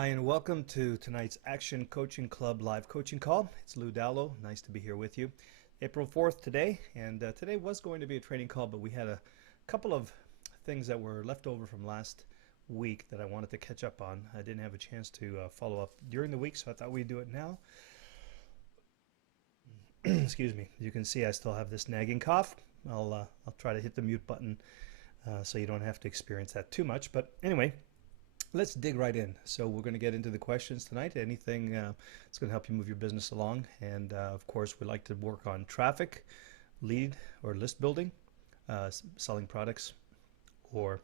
Hi, and welcome to tonight's Action Coaching Club live coaching call. It's Lou Dallow. Nice to be here with you. April 4th today, and today was going to be a training call, but we had a couple of things that were left over from last week that I wanted to catch up on. I didn't have a chance to follow up during the week, so I thought we'd do it now. Excuse me. You can see I still have this nagging cough. I'll try to hit the mute button so you don't have to experience that too much. But anyway, let's dig right in. So we're going to get into the questions tonight. Anything that's going to help you move your business along. And of course, we like to work on traffic, lead or list building, selling products, or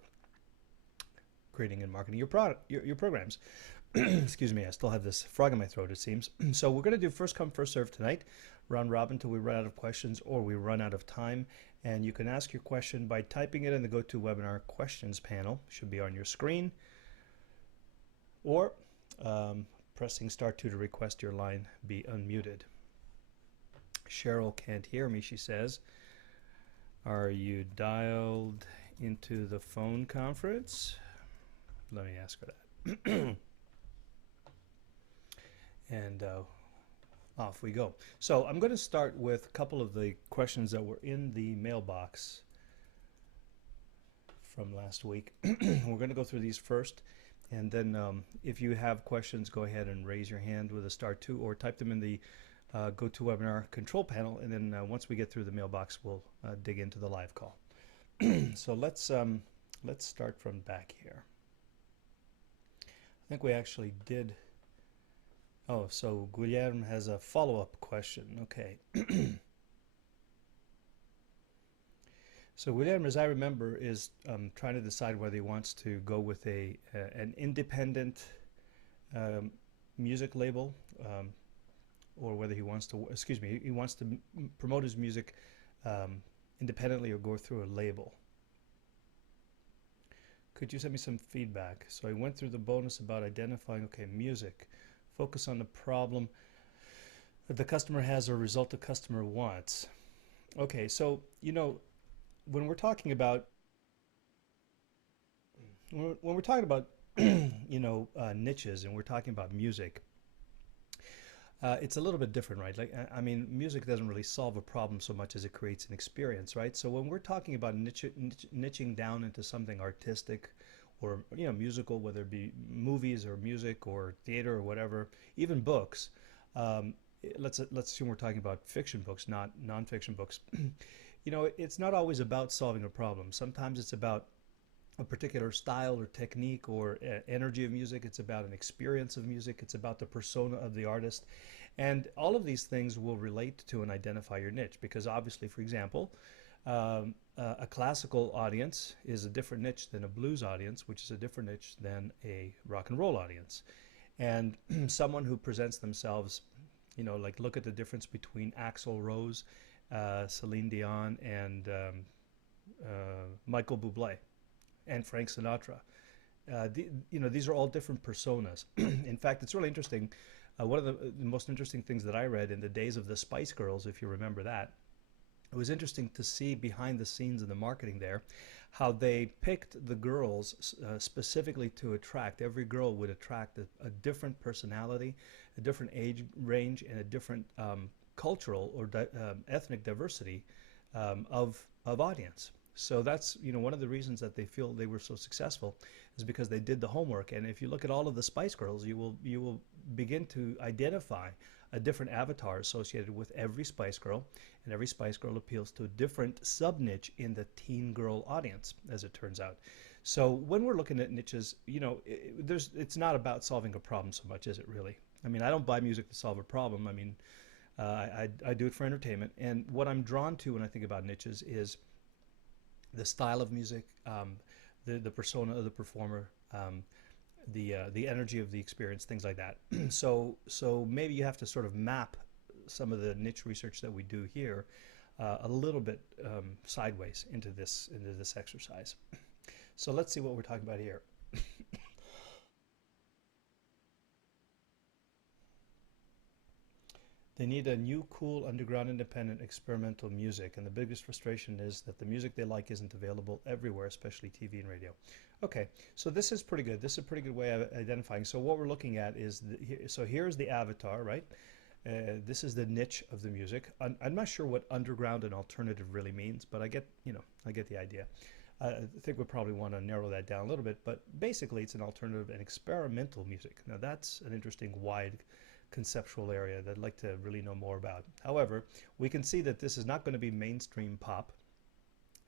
creating and marketing your product, your programs. Excuse me, I still have this frog in my throat, it seems. So we're going to do first come, first serve tonight, round robin until we run out of questions or we run out of time. And you can ask your question by typing it in the GoToWebinar questions panel. It should be on your screen, or pressing *2 to request your line be unmuted. Cheryl can't hear me, she says. Are you dialed into the phone conference? Let me ask her that. And off we go. So I'm going to start with a couple of the questions that were in the mailbox from last week. We're going to go through these first. And then if you have questions, go ahead and raise your hand with a *2 or type them in the GoToWebinar control panel. And then once we get through the mailbox, we'll dig into the live call. So let's start from back here. I think we actually did. Oh, so Guillermo has a follow-up question. Okay. So Guillermo, as I remember, is trying to decide whether he wants to go with an independent music label, or whether he wants to, excuse me, he wants to promote his music independently or go through a label. Could you send me some feedback? So I went through the bonus about identifying, okay, music, focus on the problem that the customer has or result the customer wants. Okay, so, you know, when we're talking about you know, niches, and we're talking about music, it's a little bit different, right? Like, I mean, music doesn't really solve a problem so much as it creates an experience, right? So when we're talking about niching down into something artistic or, you know, musical, whether it be movies or music or theater or whatever, even books, let's assume we're talking about fiction books, not nonfiction books. You know, it's not always about solving a problem. Sometimes it's about a particular style or technique or energy of music. It's about an experience of music. It's about the persona of the artist. And all of these things will relate to and identify your niche, because obviously, for example, a classical audience is a different niche than a blues audience, which is a different niche than a rock and roll audience. And someone who presents themselves, you know, like, look at the difference between Axl Rose, Celine Dion, and Michael Bublé, and Frank Sinatra. You know, these are all different personas. In fact, it's really interesting. One of the most interesting things that I read in the days of the Spice Girls, if you remember that, it was interesting to see behind the scenes in the marketing there how they picked the girls specifically to attract. Every girl would attract a different personality, a different age range, and a different cultural or ethnic diversity of audience. So that's, you know, one of the reasons that they feel they were so successful is because they did the homework. And if you look at all of the Spice Girls, you will begin to identify a different avatar associated with every Spice Girl, and every Spice Girl appeals to a different sub niche in the teen girl audience, as it turns out. So when we're looking at niches, you know, it's not about solving a problem so much, is it really? I mean, I don't buy music to solve a problem. I mean, I do it for entertainment. And what I'm drawn to when I think about niches is the style of music, the persona of the performer, the energy of the experience, things like that. So maybe you have to sort of map some of the niche research that we do here a little bit sideways into this exercise. So let's see what we're talking about here. They need a new, cool, underground, independent, experimental music, and the biggest frustration is that the music they like isn't available everywhere, especially TV and radio. Okay, so this is pretty good. This is a pretty good way of identifying. So what we're looking at is, so here's the avatar, right? This is the niche of the music. I'm not sure what underground and alternative really means, but I get, I get the idea. I think we probably want to narrow that down a little bit, but basically it's an alternative and experimental music. Now that's an interesting, wide conceptual area that I'd like to really know more about. However, we can see that this is not going to be mainstream pop,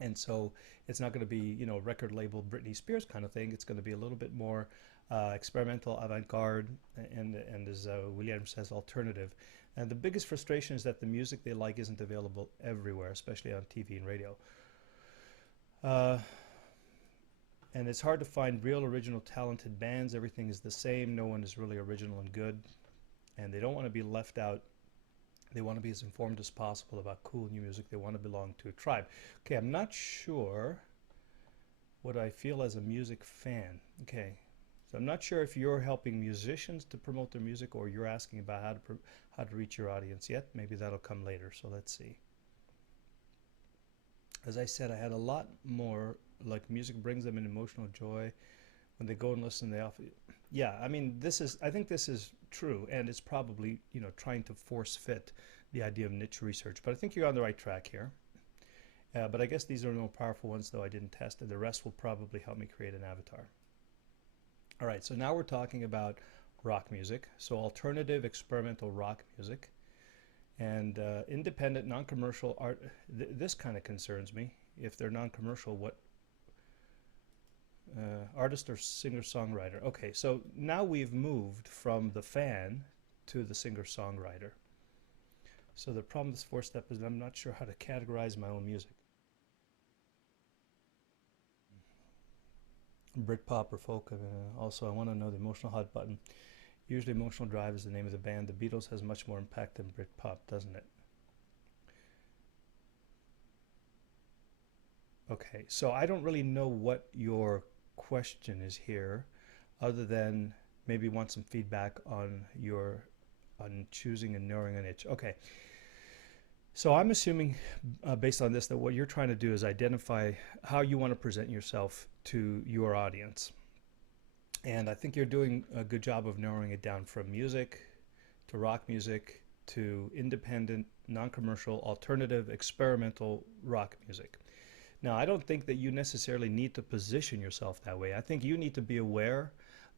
and so it's not going to be, record label Britney Spears kind of thing. It's going to be a little bit more experimental, avant-garde, and as William says, alternative. And the biggest frustration is that the music they like isn't available everywhere, especially on TV and radio. Uh, and it's hard to find real, original, talented bands. Everything is the same. No one is really original and good. And they don't want to be left out. They want to be as informed as possible about cool new music. They want to belong to a tribe. Okay, I'm not sure what I feel as a music fan. Okay, so I'm not sure if you're helping musicians to promote their music or you're asking about how to reach your audience yet. Maybe that'll come later. So let's see. As I said, I had a lot more, like music brings them an emotional joy. When they go and listen, they often, yeah, I mean, I think this is true, and it's probably, trying to force fit the idea of niche research. But I think you're on the right track here. But I guess these are the more powerful ones, though I didn't test, and the rest will probably help me create an avatar. All right, so now we're talking about rock music. So alternative, experimental rock music. And independent, non-commercial art, this kind of concerns me. If they're non-commercial, what artist or singer-songwriter? Okay, so now we've moved from the fan to the singer-songwriter. So the problem with this fourth step is I'm not sure how to categorize my own music. Britpop or folk. Also, I want to know the emotional hot button. Usually Emotional Drive is the name of the band. The Beatles has much more impact than Britpop, doesn't it? Okay, so I don't really know what your question is here, other than maybe want some feedback on choosing and narrowing an niche. Okay, so I'm assuming based on this that what you're trying to do is identify how you want to present yourself to your audience. And I think you're doing a good job of narrowing it down from music to rock music to independent, non-commercial, alternative, experimental rock music. Now, I don't think that you necessarily need to position yourself that way. I think you need to be aware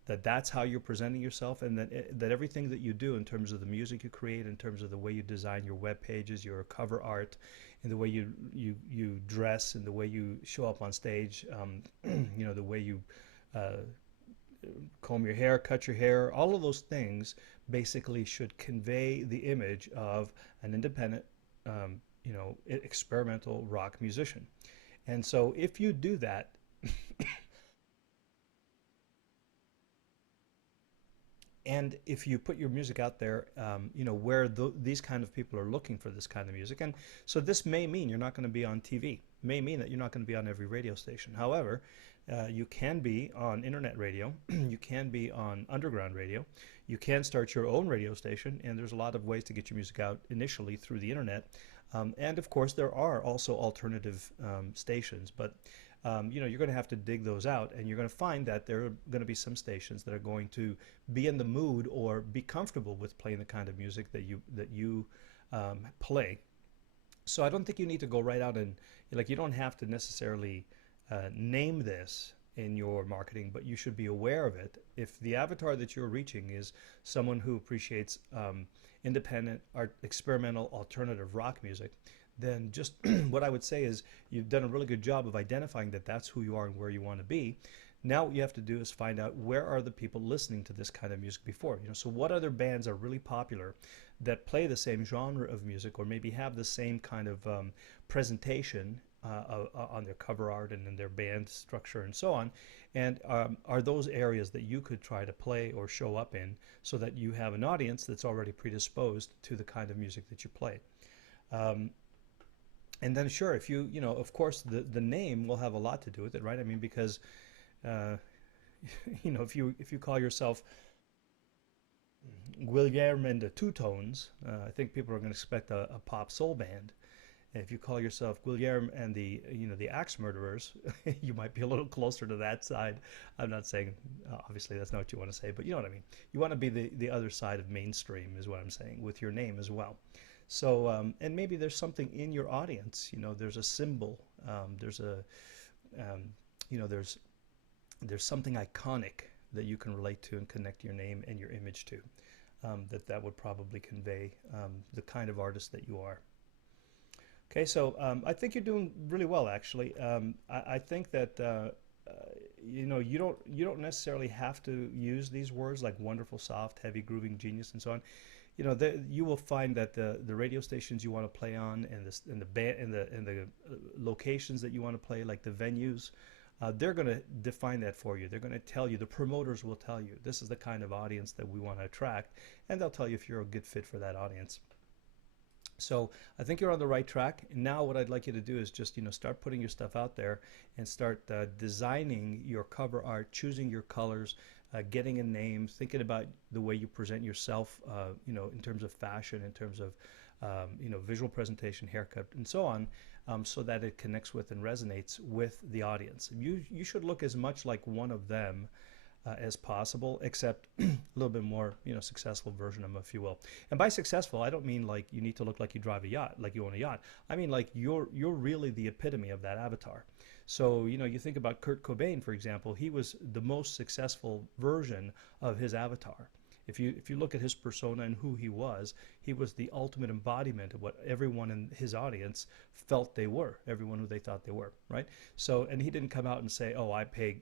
that that's how you're presenting yourself, and that everything that you do in terms of the music you create, in terms of the way you design your web pages, your cover art, and the way you dress, and the way you show up on stage, the way you comb your hair, cut your hair, all of those things basically should convey the image of an independent, experimental rock musician. And so if you do that, and if you put your music out there, where these kind of people are looking for this kind of music, and so this may mean you're not going to be on TV, may mean that you're not going to be on every radio station. However, you can be on internet radio, you can be on underground radio, you can start your own radio station, and there's a lot of ways to get your music out initially through the internet. And of course, there are also alternative stations, but you're going to have to dig those out, and you're going to find that there are going to be some stations that are going to be in the mood or be comfortable with playing the kind of music that you play. So I don't think you need to go right out and you don't have to necessarily name this in your marketing, but you should be aware of it. If the avatar that you're reaching is someone who appreciates independent, experimental, alternative rock music, then just what I would say is you've done a really good job of identifying that that's who you are and where you want to be. Now what you have to do is find out where are the people listening to this kind of music before. So what other bands are really popular that play the same genre of music, or maybe have the same kind of presentation on their cover art and in their band structure and so on, and are those areas that you could try to play or show up in, so that you have an audience that's already predisposed to the kind of music that you play. And then sure, if of course the name will have a lot to do with it, right? I mean, because if you call yourself Guillermo and the Two Tones, I think people are going to expect a pop soul band. If you call yourself Guillermo and the the Axe Murderers, you might be a little closer to that side. I'm not saying obviously that's not what you want to say, but you know what I mean. You want to be the other side of mainstream, is what I'm saying, with your name as well. So and maybe there's something in your audience. There's a symbol. There's a um, there's something iconic that you can relate to and connect your name and your image to. That would probably convey the kind of artist that you are. Okay, so I think you're doing really well, actually. I think that you don't necessarily have to use these words like wonderful, soft, heavy, grooving, genius, and so on. You will find that the radio stations you want to play on, and the band and the locations that you want to play, like the venues, they're going to define that for you. They're going to tell you. The promoters will tell you this is the kind of audience that we want to attract, and they'll tell you if you're a good fit for that audience. So I think you're on the right track. Now what I'd like you to do is just start putting your stuff out there and start designing your cover art, choosing your colors, getting a name, thinking about the way you present yourself, in terms of fashion, in terms of visual presentation, haircut, and so on, so that it connects with and resonates with the audience. You should look as much like one of them as possible, except a little bit more, successful version of them, if you will. And by successful, I don't mean like you need to look like you drive a yacht, like you own a yacht. I mean like you're really the epitome of that avatar. So you think about Kurt Cobain, for example. He was the most successful version of his avatar. If you look at his persona and who he was the ultimate embodiment of what everyone in his audience felt they were, everyone who they thought they were, right? So, and he didn't come out and say, "Oh, I play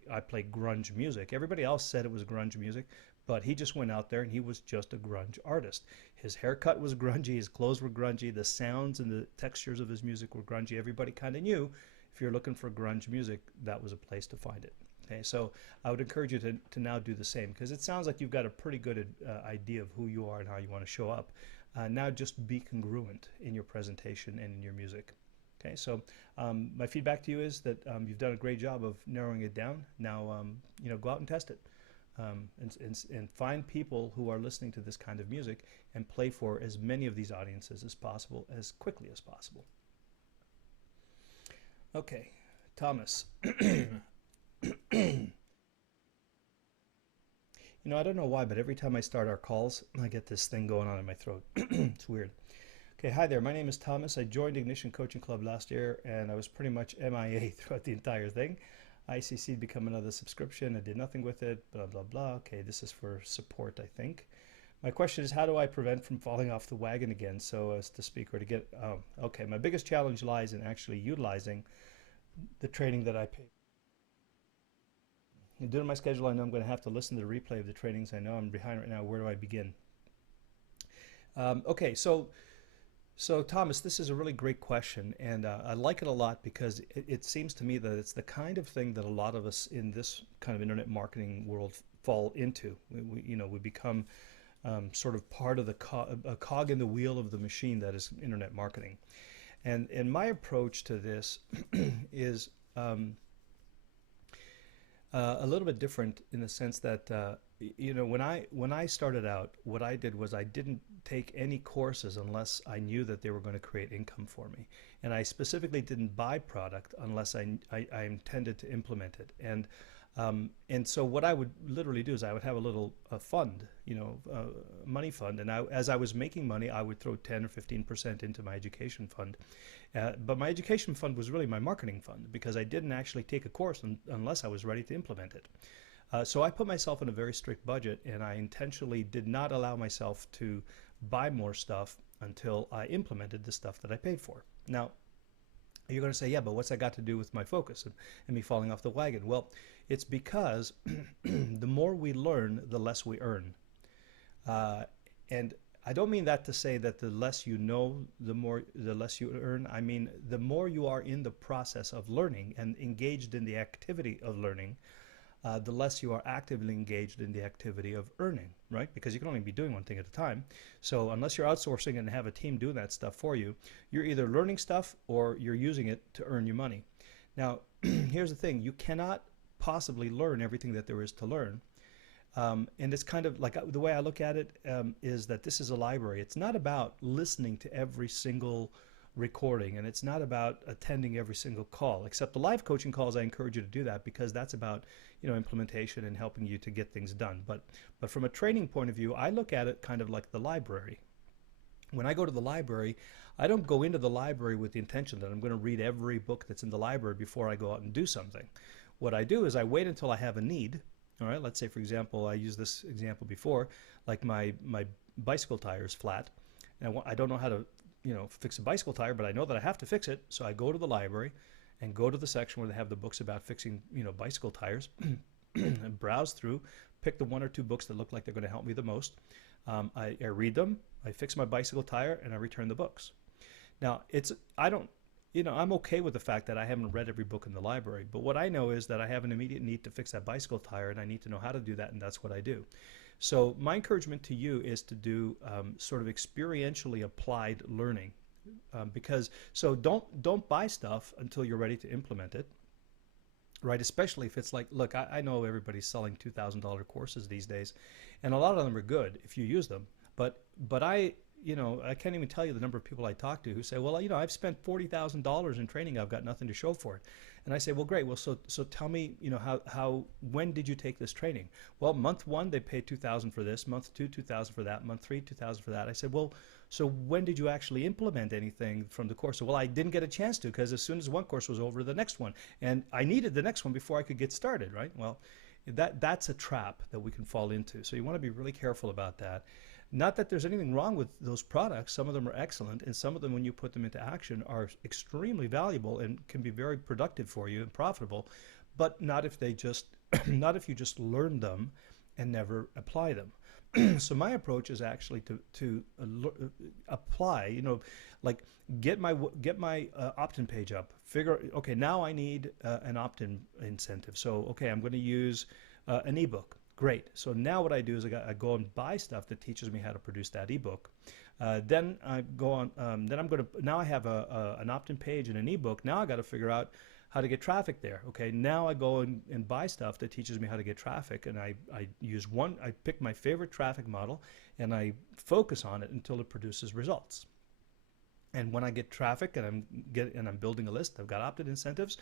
grunge music." Everybody else said it was grunge music, but he just went out there and he was just a grunge artist. His haircut was grungy, his clothes were grungy, the sounds and the textures of his music were grungy. Everybody kind of knew if you're looking for grunge music, that was a place to find it. Okay, so I would encourage you to now do the same, because it sounds like you've got a pretty good idea of who you are and how you want to show up. Now just be congruent in your presentation and in your music. Okay, so my feedback to you is that you've done a great job of narrowing it down. Now, go out and test it, and find people who are listening to this kind of music and play for as many of these audiences as possible, as quickly as possible. Okay, Thomas. I don't know why, but every time I start our calls, I get this thing going on in my throat. It's weird. Okay, hi there. My name is Thomas. I joined Ignition Coaching Club last year, and I was pretty much MIA throughout the entire thing. ICC become another subscription. I did nothing with it, blah, blah, blah. Okay, this is for support, I think. My question is, how do I prevent from falling off the wagon again, so as to speak, or to get... Oh, okay, my biggest challenge lies in actually utilizing the training that I paid. Due to my schedule, I know I'm going to have to listen to the replay of the trainings. I know I'm behind right now. Where do I begin? Okay, so Thomas, this is a really great question, and I like it a lot because it seems to me that it's the kind of thing that a lot of us in this kind of internet marketing world fall into. We become sort of part of the a cog in the wheel of the machine that is internet marketing. And my approach to this is a little bit different in the sense that when I started out, what I did was I didn't take any courses unless I knew that they were going to create income for me, and I specifically didn't buy product unless I intended to implement it. And so what I would literally do is I would have a little fund, money fund, and as I was making money, I would throw 10 or 15% into my education fund. But my education fund was really my marketing fund, because I didn't actually take a course unless I was ready to implement it. So I put myself in a very strict budget, and I intentionally did not allow myself to buy more stuff until I implemented the stuff that I paid for. Now, you're going to say, yeah, but what's that got to do with my focus and me falling off the wagon? Well, it's because the more we learn, the less we earn. And I don't mean that to say that the less you know, the less you earn. I mean, the more you are in the process of learning and engaged in the activity of learning, the less you are actively engaged in the activity of earning, right? Because you can only be doing one thing at a time. So unless you're outsourcing and have a team doing that stuff for you, you're either learning stuff or you're using it to earn you money. Now, here's the thing. You cannot possibly learn everything that there is to learn And it's kind of like the way I look at it is that this is a library. It's not about listening to every single recording, and it's not about attending every single call. Except the live coaching calls, I encourage you to do that because that's about implementation and helping you to get things done. But from a training point of view, I look at it kind of like the library. When I go to the library, I don't go into the library with the intention that I'm going to read every book that's in the library before I go out and do something. What I do is I wait until I have a need. All right, let's say, for example, I used this example before, like my bicycle tire is flat, and I don't know how to, fix a bicycle tire, but I know that I have to fix it, so I go to the library and go to the section where they have the books about fixing, bicycle tires, and browse through, pick the one or two books that look like they're going to help me the most. I read them, I fix my bicycle tire, and I return the books. Now, I'm okay with the fact that I haven't read every book in the library, but what I know is that I have an immediate need to fix that bicycle tire, and I need to know how to do that, and that's what I do. So my encouragement to you is to do sort of experientially applied learning, so don't buy stuff until you're ready to implement it, right? Especially if it's like, look, I know everybody's selling $2,000 courses these days, and a lot of them are good if you use them, but I can't even tell you the number of people I talk to who say, well, I've spent $40,000 in training, I've got nothing to show for it. And I say, well, great. Well, so tell me, when did you take this training? Well, month one, they paid $2,000 for this, month two, $2,000 for that, month three, $2,000 for that. I said, well, so when did you actually implement anything from the course? So, well, I didn't get a chance to, because as soon as one course was over, the next one, and I needed the next one before I could get started, right? Well, that's a trap that we can fall into. So you want to be really careful about that. Not that there's anything wrong with those products. Some of them are excellent, and some of them, when you put them into action, are extremely valuable and can be very productive for you and profitable, but not if not if you just learn them and never apply them. So my approach is actually to apply, like get my opt-in page up. Figure, okay, now I need an opt-in incentive. So okay, I'm going to use an ebook. Great. So now what I do is I go and buy stuff that teaches me how to produce that ebook. Then I go on. Now I have an opt-in page and an ebook. Now I got to figure out how to get traffic there. Okay. Now I go and buy stuff that teaches me how to get traffic, and I pick my favorite traffic model, and I focus on it until it produces results. And when I get traffic and I'm building a list, I've got opt-in incentives.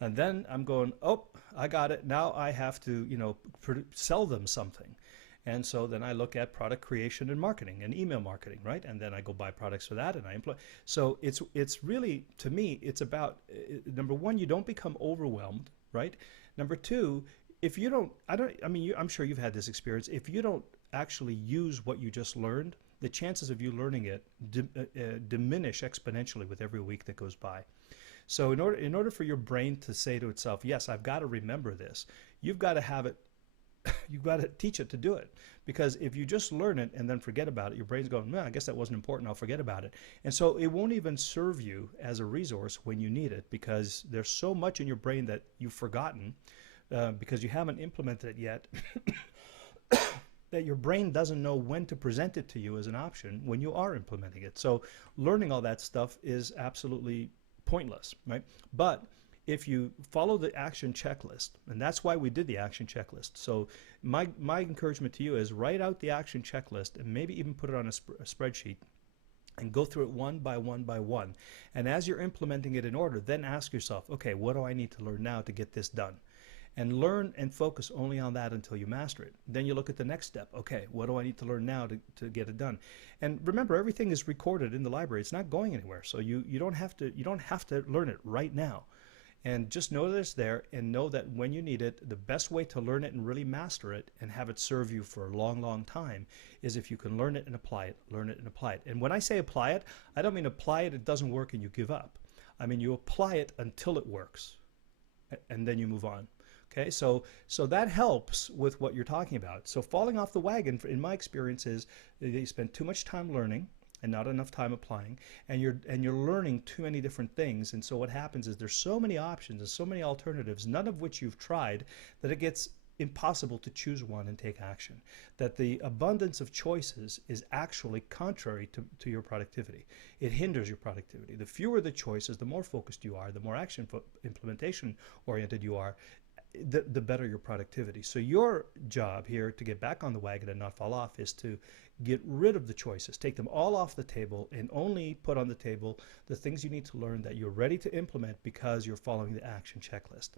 And then I'm going, oh, I got it. Now I have to, sell them something. And so then I look at product creation and marketing and email marketing, right? And then I go buy products for that and I employ. So it's really, to me, it's about, number one, you don't become overwhelmed, right? Number two, if you don't, I'm sure you've had this experience. If you don't actually use what you just learned, the chances of you learning it diminish exponentially with every week that goes by. So in order for your brain to say to itself, yes, I've got to remember this, you've got to have it, you've got to teach it to do it. Because if you just learn it and then forget about it, your brain's going, no, I guess that wasn't important, I'll forget about it. And so it won't even serve you as a resource when you need it, because there's so much in your brain that you've forgotten because you haven't implemented it yet that your brain doesn't know when to present it to you as an option when you are implementing it. So learning all that stuff is absolutely pointless, right? But if you follow the action checklist, and that's why we did the action checklist. So my encouragement to you is write out the action checklist and maybe even put it on a spreadsheet and go through it one by one by one. And as you're implementing it in order, then ask yourself, okay, what do I need to learn now to get this done? And learn and focus only on that until you master it. Then you look at the next step. Okay, what do I need to learn now to get it done? And remember, everything is recorded in the library. It's not going anywhere. So you don't have to learn it right now. And just know that it's there, and know that when you need it, the best way to learn it and really master it and have it serve you for a long, long time is if you can learn it and apply it, learn it and apply it. And when I say apply it, I don't mean apply it doesn't work and you give up. I mean you apply it until it works, and then you move on. Okay, so that helps with what you're talking about. So falling off the wagon, in my experience, is that you spend too much time learning and not enough time applying, and you're learning too many different things. And so what happens is there's so many options and so many alternatives, none of which you've tried, that it gets impossible to choose one and take action. That the abundance of choices is actually contrary to your productivity. It hinders your productivity. The fewer the choices, the more focused you are, the more implementation oriented you are, the better your productivity. So your job here to get back on the wagon and not fall off is to get rid of the choices, take them all off the table, and only put on the table the things you need to learn that you're ready to implement because you're following the action checklist.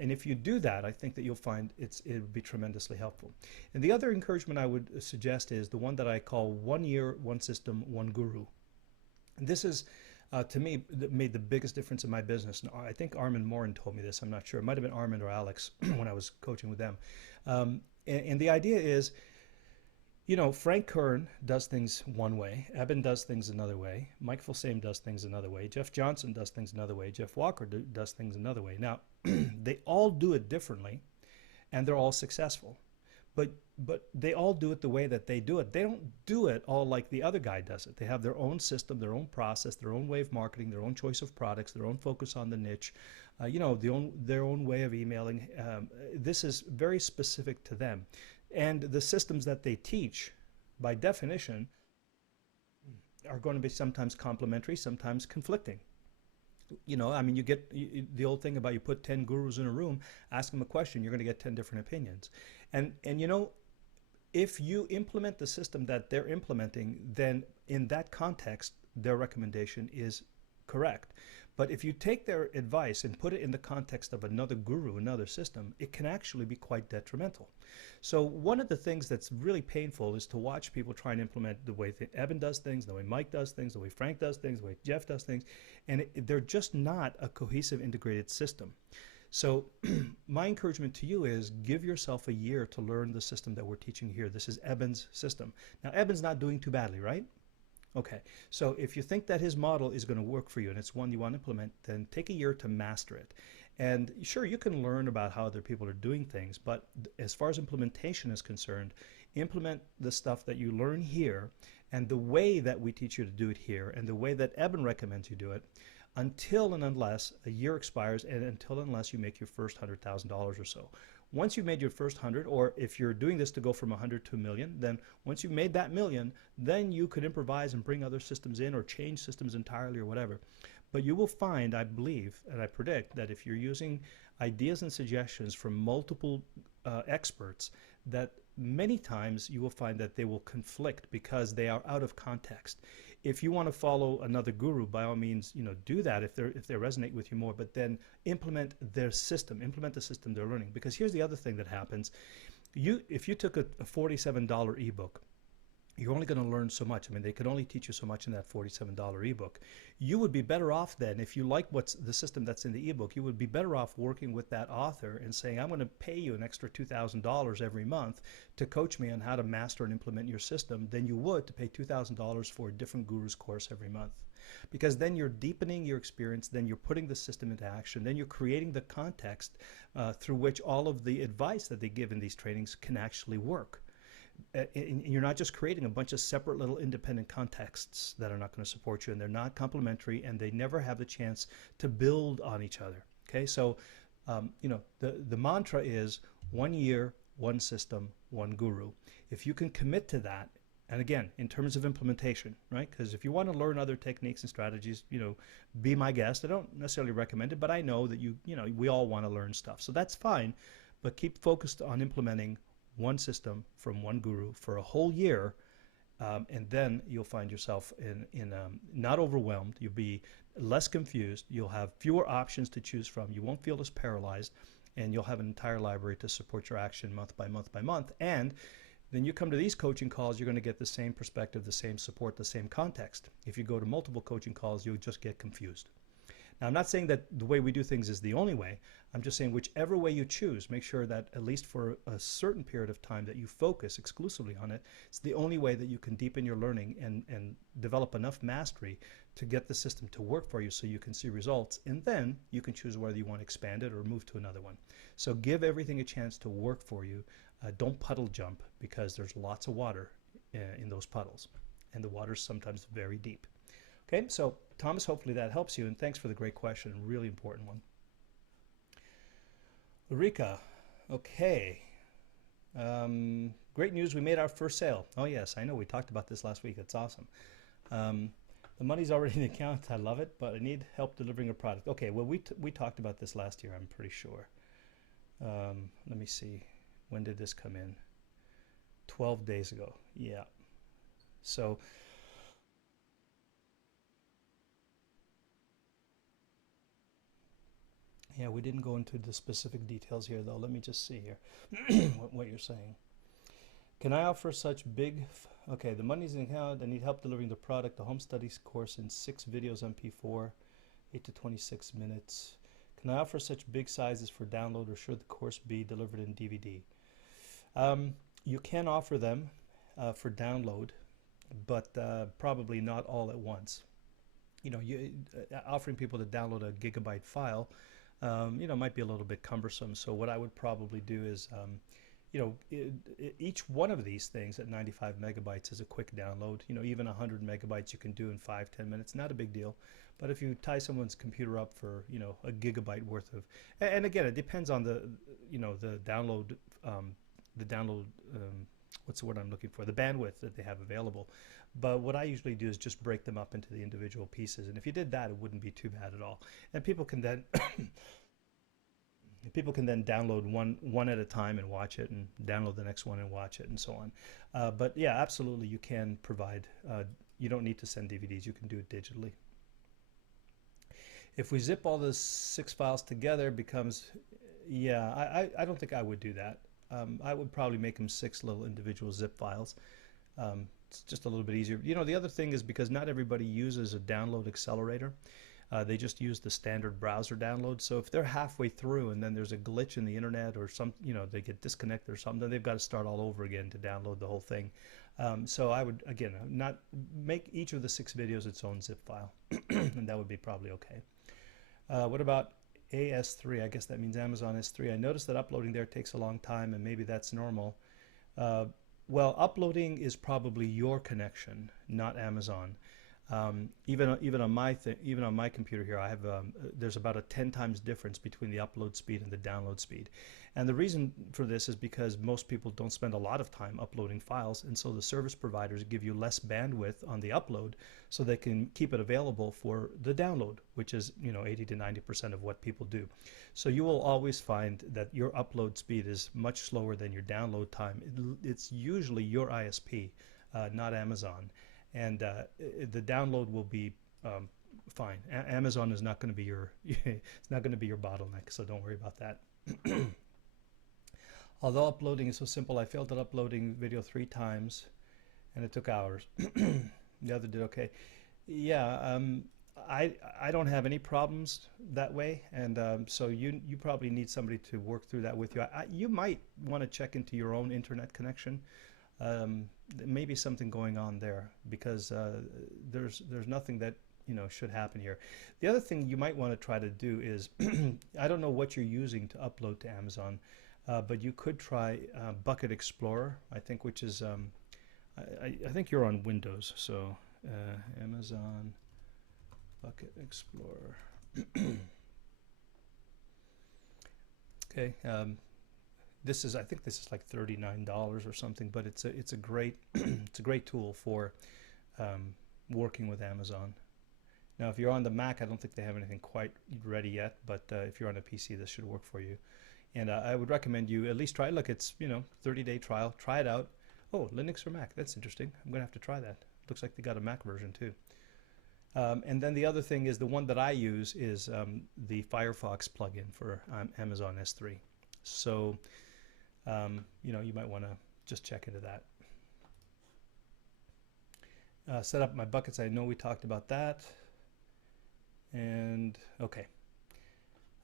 And if you do that, I think that you'll find it would be tremendously helpful. And the other encouragement I would suggest is the one that I call 1 year, 1 system, 1 guru. And this is, to me, made the biggest difference in my business. And I think Armand Morin told me this. I'm not sure. It might have been Armand or Alex when I was coaching with them. And the idea is, you know, Frank Kern does things one way. Eben does things another way. Mike Filsaime does things another way. Jeff Johnson does things another way. Jeff Walker does things another way. Now, they all do it differently, and they're all successful. But they all do it the way that they do it. They don't do it all like the other guy does it. They have their own system, their own process, their own way of marketing, their own choice of products, their own focus on the niche, you know, their own way of emailing. This is very specific to them. And the systems that they teach, by definition, are going to be sometimes complementary, sometimes conflicting. You know, I mean, you get the old thing about you put 10 gurus in a room, ask them a question, you're going to get 10 different opinions. And you know, if you implement the system that they're implementing, then in that context, their recommendation is correct. But if you take their advice and put it in the context of another guru, another system, it can actually be quite detrimental. So one of the things that's really painful is to watch people try and implement the way Eben does things, the way Mike does things, the way Frank does things, the way Jeff does things, and they're just not a cohesive, integrated system. So my encouragement to you is give yourself a year to learn the system that we're teaching here. This is Eben's system. Now, Eben's not doing too badly, right? Okay, so if you think that his model is going to work for you and it's one you want to implement, then take a year to master it. And sure, you can learn about how other people are doing things, but as far as implementation is concerned, implement the stuff that you learn here and the way that we teach you to do it here and the way that Eben recommends you do it until and unless a year expires and until and unless you make your first $100,000 or so. Once you've made your first 100, or if you're doing this to go from 100 to a million, then once you've made that million, then you could improvise and bring other systems in or change systems entirely or whatever. But you will find, I believe, and I predict, that if you're using ideas and suggestions from multiple experts, that many times you will find that they will conflict because they are out of context. If you want to follow another guru, by all means, you know, do that if they resonate with you more, but then implement their system, implement the system they're learning. Because here's the other thing that happens. If you took a $47 ebook, you're only going to learn so much. I mean, they can only teach you so much in that $47 ebook. You would be better off then, if you like what's the system that's in the ebook, you would be better off working with that author and saying, I'm going to pay you an extra $2,000 every month to coach me on how to master and implement your system than you would to pay $2,000 for a different guru's course every month. Because then you're deepening your experience, then you're putting the system into action, then you're creating the context through which all of the advice that they give in these trainings can actually work. And you're not just creating a bunch of separate little independent contexts that are not going to support you, and they're not complementary, and they never have the chance to build on each other. Okay, so you know, the mantra is 1 year, 1 system, 1 guru. If you can commit to that, and again, in terms of implementation, right? Because if you want to learn other techniques and strategies, you know, be my guest. I don't necessarily recommend it, but I know that you know, we all want to learn stuff, so that's fine. But keep focused on implementing 1 system from 1 guru for a whole year, and then you'll find yourself in not overwhelmed. You'll be less confused. You'll have fewer options to choose from. You won't feel as paralyzed, and you'll have an entire library to support your action month by month by month. And then you come to these coaching calls, you're going to get the same perspective, the same support, the same context. If you go to multiple coaching calls, you'll just get confused. Now, I'm not saying that the way we do things is the only way. I'm just saying whichever way you choose, make sure that at least for a certain period of time that you focus exclusively on it. It's the only way that you can deepen your learning and develop enough mastery to get the system to work for you so you can see results. And then you can choose whether you want to expand it or move to another one. So give everything a chance to work for you. Don't puddle jump, because there's lots of water in those puddles. And the water's sometimes very deep. Okay, so Thomas, hopefully that helps you, and thanks for the great question, really important one. Ulrika, okay. Great news, we made our first sale. Oh yes, I know, we talked about this last week, it's awesome. The money's already in the account, I love it, but I need help delivering a product. Okay, well we talked about this last year, I'm pretty sure. Let me see. When did this come in? 12 days ago. Yeah. So, yeah, we didn't go into the specific details here, though. Let me just see here what you're saying. Can I offer such okay, the money's in account. I need help delivering the product, the home studies course in 6 videos on P4, 8 to 26 minutes. Can I offer such big sizes for download, or should the course be delivered in DVD? You can offer them for download, but probably not all at once. Offering people to download a gigabyte file, might be a little bit cumbersome. So what I would probably do is, each one of these things at 95 megabytes is a quick download. Even 100 megabytes you can do in 5-10 minutes. Not a big deal. But if you tie someone's computer up for, a gigabyte worth of, and again, it depends on the download, the download, what's the word I'm looking for? The bandwidth that they have available. But what I usually do is just break them up into the individual pieces. And if you did that, it wouldn't be too bad at all. And people can then download one at a time and watch it, and download the next one and watch it, and so on. But yeah, absolutely, you can provide. You don't need to send DVDs. You can do it digitally. If we zip all the 6 files together, becomes, yeah, I don't think I would do that. I would probably make them 6 little individual zip files. It's just a little bit easier. The other thing is, because not everybody uses a download accelerator. They just use the standard browser download. So if they're halfway through and then there's a glitch in the internet, or they get disconnected or something, then they've got to start all over again to download the whole thing. So I would, again, not make each of the 6 videos its own zip file, and that would be probably okay. What about AS3? I guess that means Amazon S3. I noticed that uploading there takes a long time, and maybe that's normal. Well, uploading is probably your connection, not Amazon. Even on my computer here, I have there's about a 10 times difference between the upload speed and the download speed. And the reason for this is because most people don't spend a lot of time uploading files, and so the service providers give you less bandwidth on the upload so they can keep it available for the download, which is 80 to 90% of what people do. So you will always find that your upload speed is much slower than your download time. It's usually your ISP, not Amazon. And the download will be fine. Amazon is not going to be it's not going to be your bottleneck, so don't worry about that. Although uploading is so simple, I failed at uploading video 3 times, and it took hours. The other did okay. Yeah, I don't have any problems that way, and so you probably need somebody to work through that with you. You might want to check into your own internet connection. There may be something going on there, because there's nothing that should happen here. The other thing you might want to try to do is I don't know what you're using to upload to Amazon, but you could try Bucket Explorer, I think, which is I think you're on Windows, so Amazon Bucket Explorer. Okay. I think this is like $39 or something, but it's a great it's a great tool for working with Amazon. Now, if you're on the Mac, I don't think they have anything quite ready yet, but if you're on a PC, this should work for you. And I would recommend you at least try it. Look, it's 30-day trial. Try it out. Oh, Linux for Mac. That's interesting. I'm gonna have to try that. Looks like they got a Mac version too. And then the other thing is, the one that I use is the Firefox plugin for Amazon S3. So you might want to just check into that. Set up my buckets. I know we talked about that. And okay.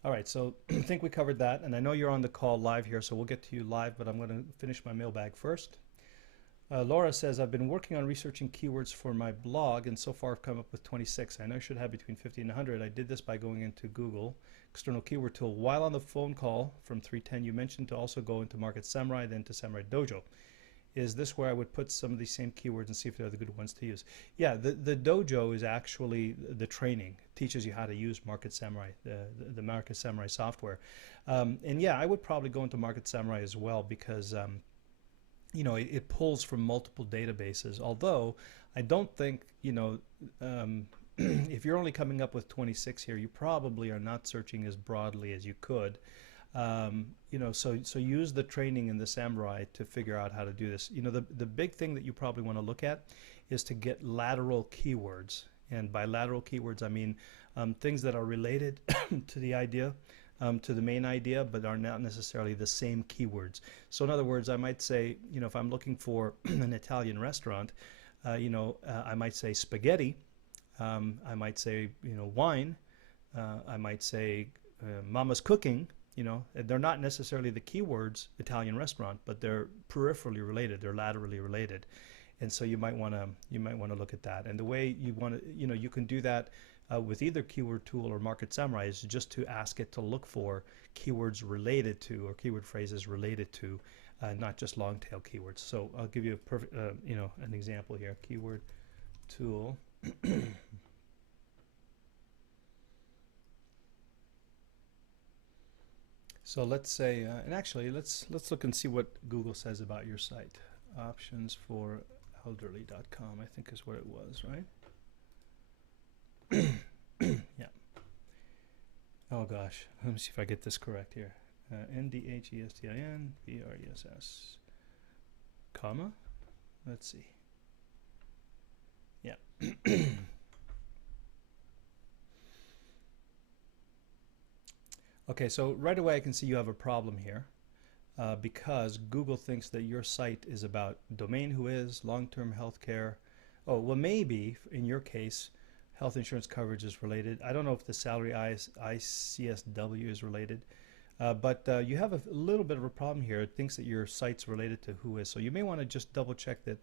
All right, so I think we covered that. And I know you're on the call live here, so we'll get to you live, but I'm going to finish my mailbag first. Laura says, I've been working on researching keywords for my blog, and so far I've come up with 26. I know I should have between 50 and 100. I did this by going into Google, external keyword tool. While on the phone call from 310, you mentioned to also go into Market Samurai, then to Samurai Dojo. Is this where I would put some of these same keywords and see if they're the good ones to use? Yeah, the dojo is actually the training. It teaches you how to use Market Samurai, the Market Samurai software. And yeah, I would probably go into Market Samurai as well, because it pulls from multiple databases. Although I don't think, if you're only coming up with 26 here, you probably are not searching as broadly as you could. So use the training in the Samurai to figure out how to do this. The big thing that you probably want to look at is to get lateral keywords. And by lateral keywords, I mean things that are related to the idea, to the main idea, but are not necessarily the same keywords. So in other words, I might say, if I'm looking for an Italian restaurant, I might say spaghetti. I might say, wine. I might say mama's cooking. They're not necessarily the keywords Italian restaurant, but they're peripherally related. They're laterally related, and so you might want to look at that. And the way you want to, you can do that with either Keyword Tool or Market Samurai is just to ask it to look for keywords related to or keyword phrases related to, not just long tail keywords. So I'll give you a perfect, an example here. Keyword Tool. So let's say, and actually, let's look and see what Google says about your site. Options for elderly.com, I think is where it was, right? Yeah. Oh gosh, let me see if I get this correct here. NDHESTINBRESS, comma. Let's see. Yeah. Okay, so right away I can see you have a problem here because Google thinks that your site is about domain who is, long-term health care. Oh, well, maybe in your case, health insurance coverage is related. I don't know if the salary ICSW is related, but you have a little bit of a problem here. It thinks that your site's related to who is. So you may want to just double check that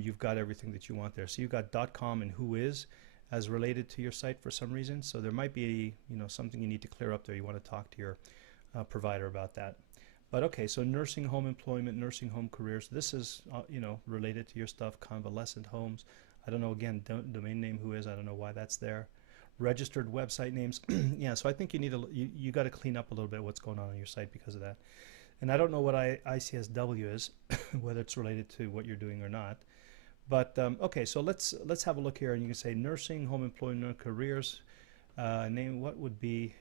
you've got everything that you want there. So you've got .com and who is as related to your site for some reason. So there might be something you need to clear up there. You want to talk to your provider about that. But okay, so nursing home employment, nursing home careers. This is related to your stuff. Convalescent homes. I don't know, again, domain name who is. I don't know why that's there. Registered website names. Yeah, so I think you need you got to clean up a little bit what's going on your site because of that. And I don't know what ICSW is, whether it's related to what you're doing or not. But okay, so let's have a look here, and you can say nursing, home employment, careers. Name what would be.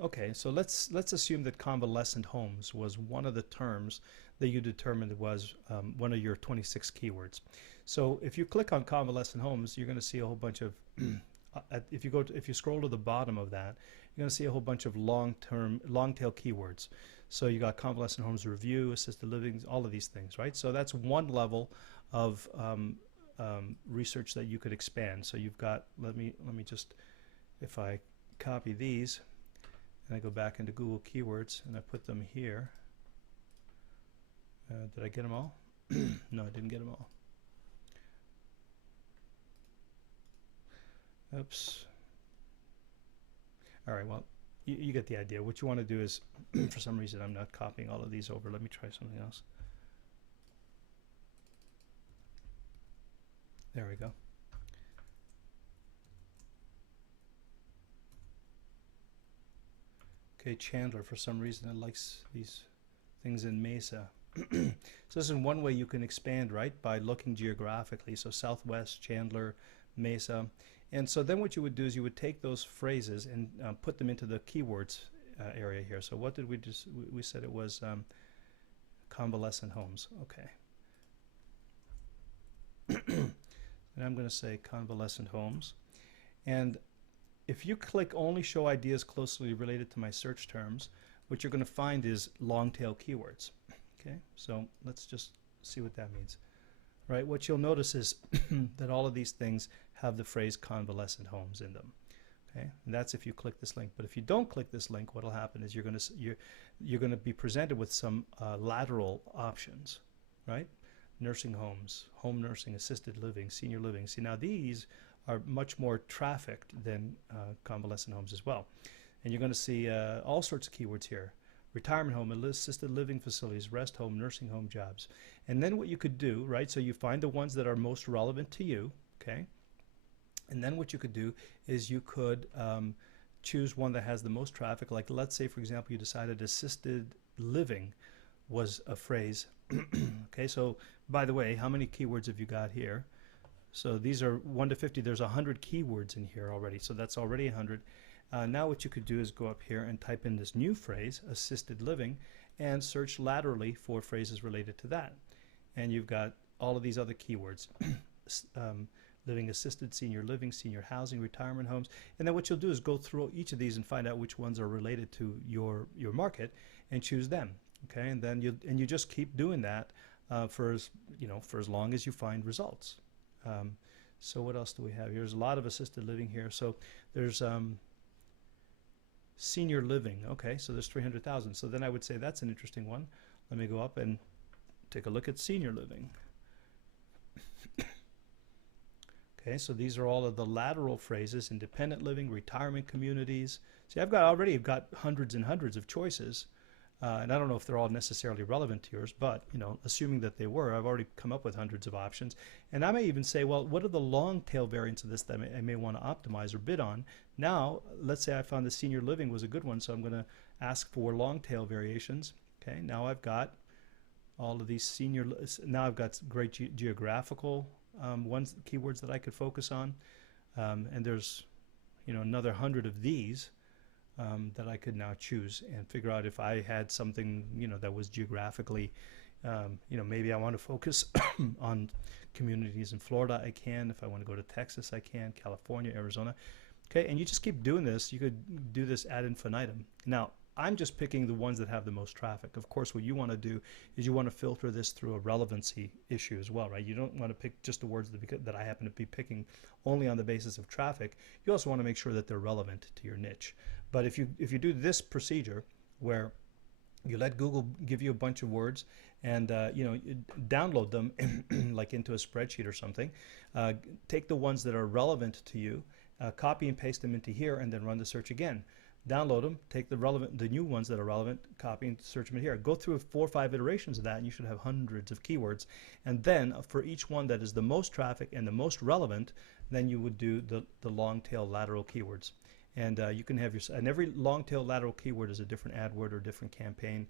Okay, so let's assume that convalescent homes was one of the terms that you determined was one of your 26 keywords. So if you click on convalescent homes, you're going to see a whole bunch of. If you scroll to the bottom of that, you're going to see a whole bunch of long tail keywords. So you got convalescent homes review, assisted living, all of these things, right? So that's one level of research that you could expand. So you've got, let me just, if I copy these and I go back into Google Keywords and I put them here. Did I get them all? No, I didn't get them all. Oops. All right, well, you get the idea. What you want to do is, for some reason, I'm not copying all of these over. Let me try something else. There we go. Okay, Chandler, for some reason, it likes these things in Mesa. So this is one way you can expand, right, by looking geographically. So Southwest, Chandler, Mesa. And so then what you would do is you would take those phrases and put them into the keywords area here. So what did we said it was convalescent homes. Okay. And I'm going to say convalescent homes. And if you click only show ideas closely related to my search terms, what you're going to find is long tail keywords. Okay, so let's just see what that means. Right, what you'll notice is that all of these things have the phrase convalescent homes in them. Okay, and that's if you click this link. But if you don't click this link, what will happen is you're going to be presented with some lateral options, right? Nursing homes, home nursing, assisted living, senior living. See, now these are much more trafficked than convalescent homes as well. And you're going to see all sorts of keywords here. Retirement home, assisted living facilities, rest home, nursing home jobs. And then what you could do, right, so you find the ones that are most relevant to you, okay? And then what you could do is you could choose one that has the most traffic. Like let's say, for example, you decided assisted living was a phrase. Okay, so by the way, how many keywords have you got here? So these are 1 to 50. There's 100 keywords in here already. So that's already 100. Now what you could do is go up here and type in this new phrase, assisted living, and search laterally for phrases related to that. And you've got all of these other keywords. Living assisted, senior living, senior housing, retirement homes. And then what you'll do is go through each of these and find out which ones are related to your market and choose them. Okay, and then you just keep doing that for as long as you find results. So what else do we have here? There's a lot of assisted living here. So there's senior living. Okay, so there's 300,000. So then I would say that's an interesting one. Let me go up and take a look at senior living. Okay, so these are all of the lateral phrases: independent living, retirement communities. See, I've got hundreds and hundreds of choices, and I don't know if they're all necessarily relevant to yours, but assuming that they were, I've already come up with hundreds of options. And I may even say, well, what are the long tail variants of this that I may want to optimize or bid on? Now, let's say I found the senior living was a good one, so I'm going to ask for long tail variations. Okay, now I've got all of these now I've got great geographical keywords that I could focus on, and there's another 100 of these that I could now choose and figure out if I had something that was geographically, maybe I want to focus on communities in Florida. I can. If I want to go to Texas, I can. California, Arizona. Okay, and you just keep doing this. You could do this ad infinitum. Now, I'm just picking the ones that have the most traffic. Of course, what you want to do is you want to filter this through a relevancy issue as well, right? You don't want to pick just the words that I happen to be picking only on the basis of traffic. You also want to make sure that they're relevant to your niche. But if you do this procedure where you let Google give you a bunch of words and download them like into a spreadsheet or something, take the ones that are relevant to you, copy and paste them into here, and then run the search again. Download them, take the new ones that are relevant, copy and search them in here. Go through 4 or 5 iterations of that, and you should have hundreds of keywords. And then for each one that is the most traffic and the most relevant, then you would do the long tail lateral keywords. And you can have and every long tail lateral keyword is a different ad word or different campaign,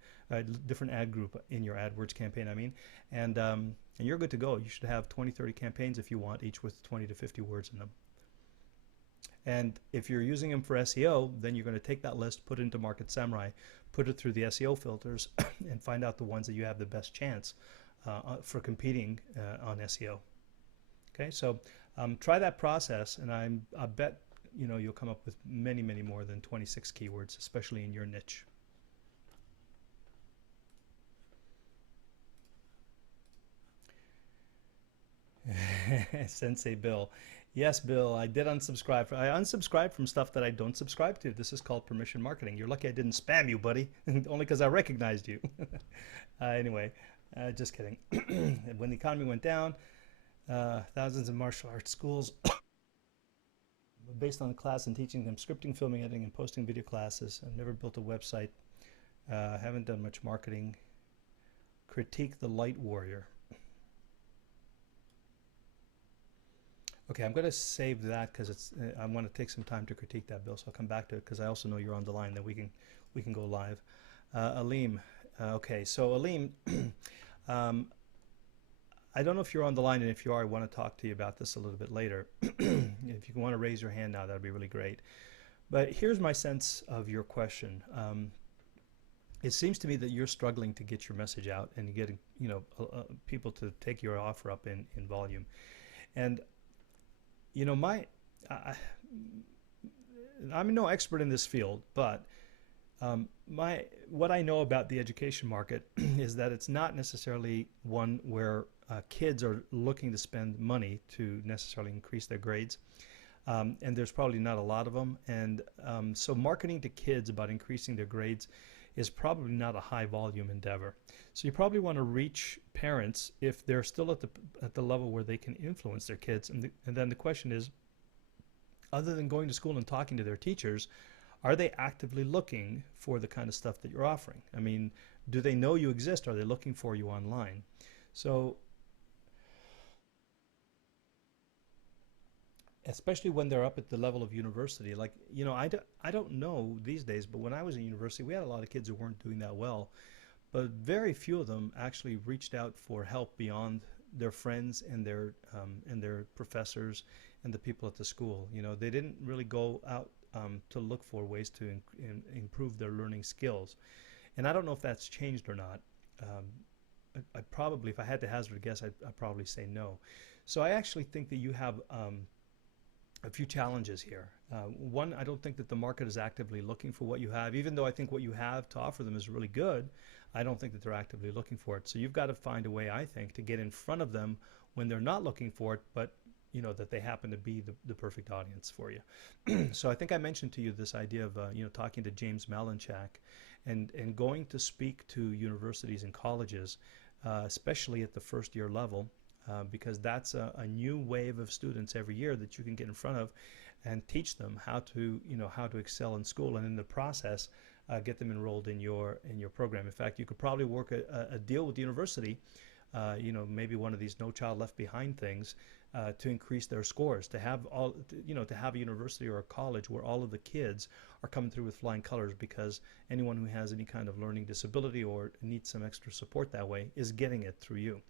different ad group in your AdWords campaign, and you're good to go. You should have 20, 30 campaigns if you want, each with 20 to 50 words in them. And if you're using them for SEO, then you're going to take that list, put it into Market Samurai, put it through the SEO filters, and find out the ones that you have the best chance for competing on SEO. Okay, so try that process, and I bet you'll come up with many, many more than 26 keywords, especially in your niche. Sensei Bill. Yes, Bill, I did unsubscribe. I unsubscribed from stuff that I don't subscribe to. This is called permission marketing. You're lucky I didn't spam you, buddy, only because I recognized you. Anyway, just kidding. When the economy went down, thousands of martial arts schools, based on the class and teaching them scripting, filming, editing, and posting video classes. I've never built a website. Haven't done much marketing. Critique the Light Warrior. Okay, I'm going to save that because I want to take some time to critique that, Bill. So I'll come back to it because I also know you're on the line. Then we can go live. Aleem. Okay, so Aleem, I don't know if you're on the line, and if you are, I want to talk to you about this a little bit later. If you want to raise your hand now, that'd be really great. But here's my sense of your question. It seems to me that you're struggling to get your message out and getting people to take your offer up in volume. And I'm no expert in this field, but what I know about the education market is that it's not necessarily one where kids are looking to spend money to necessarily increase their grades, and there's probably not a lot of them. And so marketing to kids about increasing their grades is probably not a high volume endeavor. So you probably want to reach parents if they're still at the level where they can influence their kids. And then the question is, other than going to school and talking to their teachers, are they actively looking for the kind of stuff that you're offering? I mean, do they know you exist? Are they looking for you online? So especially when they're up at the level of university, like, I don't know these days, but when I was in university, we had a lot of kids who weren't doing that well, but very few of them actually reached out for help beyond their friends and their professors and the people at the school. They didn't really go out to look for ways to improve their learning skills. And I don't know if that's changed or not. Um, I probably, if I had to hazard a guess, I'd probably say no. So I actually think that you have a few challenges here. One, I don't think that the market is actively looking for what you have, even though I think what you have to offer them is really good. I don't think that they're actively looking for it. So you've got to find a way, I think, to get in front of them when they're not looking for it, but you know that they happen to be the perfect audience for you. So I think I mentioned to you this idea of talking to James Malinchak and going to speak to universities and colleges, especially at the first year level, because that's a new wave of students every year that you can get in front of and teach them how to how to excel in school, and in the process get them enrolled in your program. In fact, you could probably work a deal with the university, maybe one of these No Child Left Behind things, to increase their scores, to have to have a university or a college where all of the kids are coming through with flying colors, because anyone who has any kind of learning disability or needs some extra support that way is getting it through you.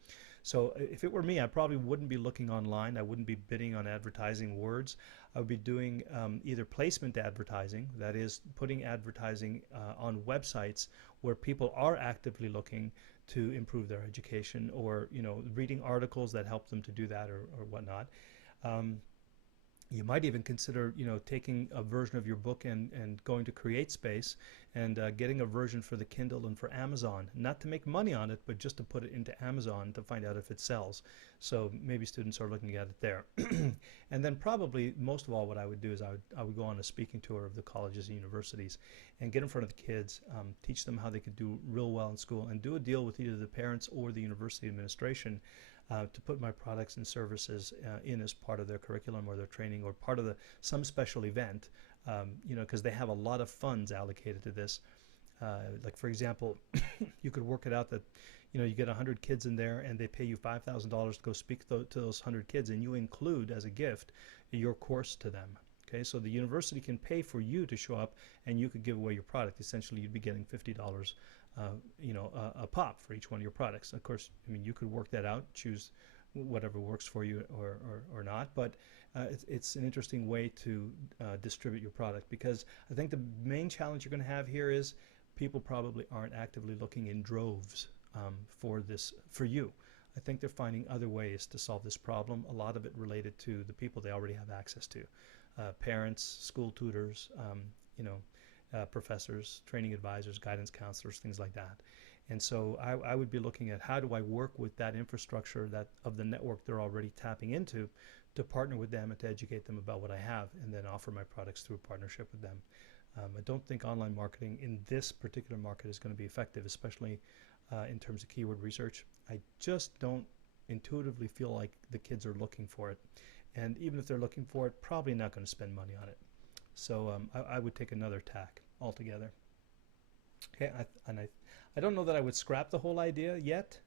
So if it were me, I probably wouldn't be looking online. I wouldn't be bidding on advertising words. I would be doing either placement advertising, that is putting advertising on websites where people are actively looking to improve their education, or reading articles that help them to do that, or whatnot. You might even consider taking a version of your book and going to CreateSpace and getting a version for the Kindle and for Amazon, not to make money on it, but just to put it into Amazon to find out if it sells. So maybe students are looking at it there. And then probably most of all, what I would do is I would go on a speaking tour of the colleges and universities and get in front of the kids, teach them how they could do real well in school, and do a deal with either the parents or the university administration to put my products and services in as part of their curriculum or their training, or part of some special event, because they have a lot of funds allocated to this. Like for example, you could work it out that you get 100 kids in there and they pay you $5,000 to go speak to those 100 kids, and you include as a gift your course to them. Okay, so the university can pay for you to show up, and you could give away your product. Essentially, you'd be getting $50 a pop for each one of your products. Of course, I mean, you could work that out, choose whatever works for you or not, but it's an interesting way to distribute your product, because I think the main challenge you're going to have here is people probably aren't actively looking in droves for you. I think they're finding other ways to solve this problem, a lot of it related to the people they already have access to. Parents, school tutors, professors, training advisors, guidance counselors, things like that. And so I would be looking at how do I work with that infrastructure of the network they're already tapping into, to partner with them and to educate them about what I have, and then offer my products through a partnership with them. I don't think online marketing in this particular market is going to be effective, especially in terms of keyword research. I just don't intuitively feel like the kids are looking for it. And even if they're looking for it, probably not going to spend money on it. So I would take another tack altogether. Okay, I don't know that I would scrap the whole idea yet,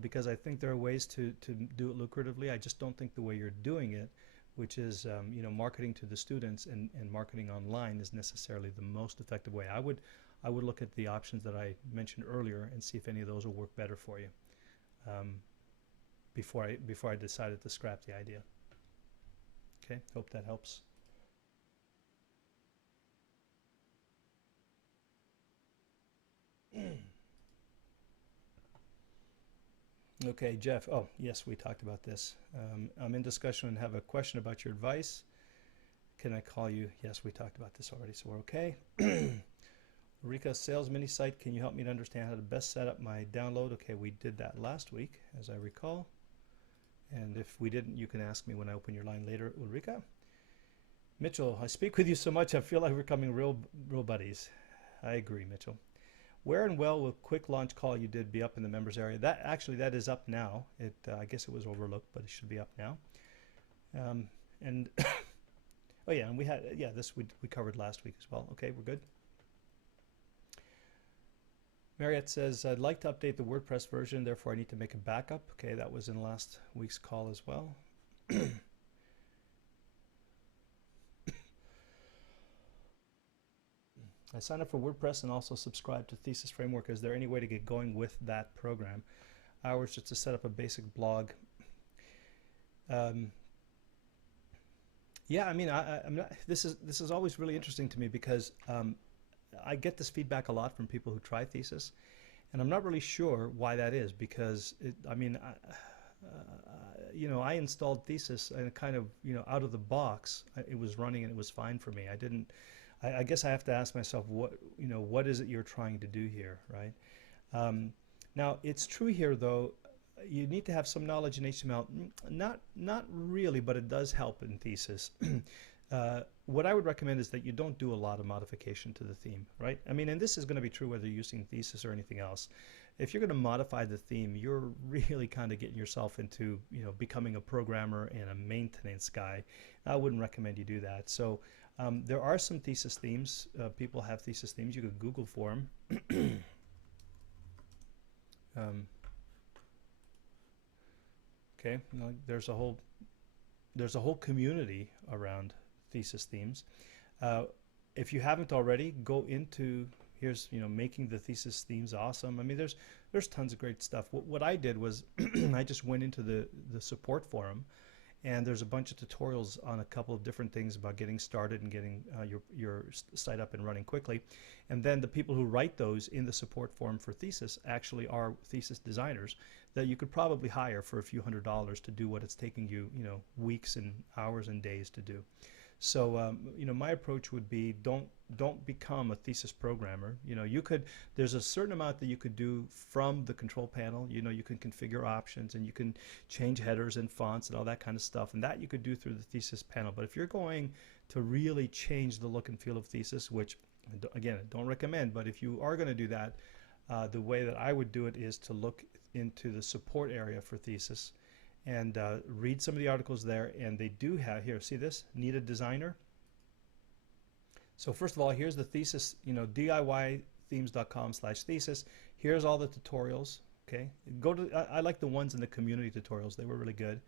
because I think there are ways to do it lucratively. I just don't think the way you're doing it, which is marketing to the students and marketing online, is necessarily the most effective way. I would look at the options that I mentioned earlier and see if any of those will work better for you, before I decided to scrap the idea. Okay, hope that helps. Okay, Jeff. Oh, yes, we talked about this. I'm in discussion and have a question about your advice. Can I call you? Yes, we talked about this already, so we're okay. Rika, sales mini site. Can you help me to understand how to best set up my download? Okay, we did that last week, as I recall. And if we didn't, you can ask me when I open your line later, Ulrika. Mitchell, I speak with you so much, I feel like we're becoming real buddies. I agree, Mitchell. Where and well will quick launch call you did be up in the members area? That is up now. I guess it was overlooked, but it should be up now. And oh yeah, and this we covered last week as well. Okay, we're good. Marriott says, I'd like to update the WordPress version, therefore I need to make a backup. Okay, that was in last week's call as well. I signed up for WordPress and also subscribe to Thesis Framework. Is there any way to get going with that program? Ours just to set up a basic blog. Yeah, I mean, I'm not, this is always really interesting to me because I get this feedback a lot from people who try thesis, and I'm not really sure why that is because I mean, I installed thesis and kind of out of the box, it was running and it was fine for me. I didn't. I guess I have to ask myself what is it you're trying to do here, right? Um, Now, it's true here, though, you need to have some knowledge in HTML. Not really, but it does help in thesis. What I would recommend is that you don't do a lot of modification to the theme, right? I mean, and this is going to be true whether you're using thesis or anything else. If you're going to modify the theme, you're really kind of getting yourself into, becoming a programmer and a maintenance guy. I wouldn't recommend you do that. So there are some thesis themes. People have thesis themes. You could Google for them. Um, okay, there's a whole community around thesis themes. Uh, if you haven't already, go into here's making the thesis themes awesome. I mean, there's tons of great stuff. What I did was I just went into the support forum, and there's a bunch of tutorials on a couple of different things about getting started and getting your site up and running quickly. And then the people who write those in the support forum for thesis actually are thesis designers that you could probably hire for a few $100s to do what it's taking you, weeks and hours and days to do. So my approach would be don't become a thesis programmer. There's a certain amount that you could do from the control panel. You can configure options and you can change headers and fonts and all that kind of stuff, and that you could do through the thesis panel. But if you're going to really change the look and feel of thesis, which again I don't recommend, but if you are going to do that, the way that I would do it is to look into the support area for thesis and read some of the articles there, and they do have here, see this, need a designer. So first of all, here's the thesis, DIYthemes.com/thesis. Here's all the tutorials. Okay, I like the ones in the community tutorials. They were really good.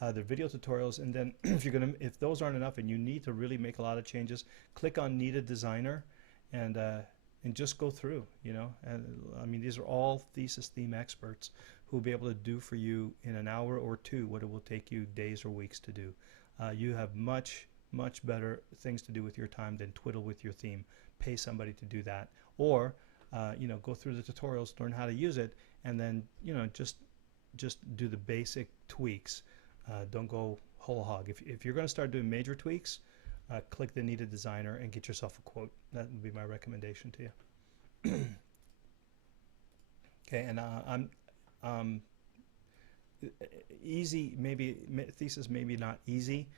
The video tutorials, and then if those aren't enough and you need to really make a lot of changes, click on need a designer, and just go through. And I mean, these are all thesis theme experts who will be able to do for you in an hour or two what it will take you days or weeks to do. You have much better things to do with your time than twiddle with your theme. Pay somebody to do that, or go through the tutorials, learn how to use it, and then just do the basic tweaks. Don't go whole hog. If you're going to start doing major tweaks, click the need a designer and get yourself a quote. That would be my recommendation to you. Okay, and easy, maybe thesis maybe not easy.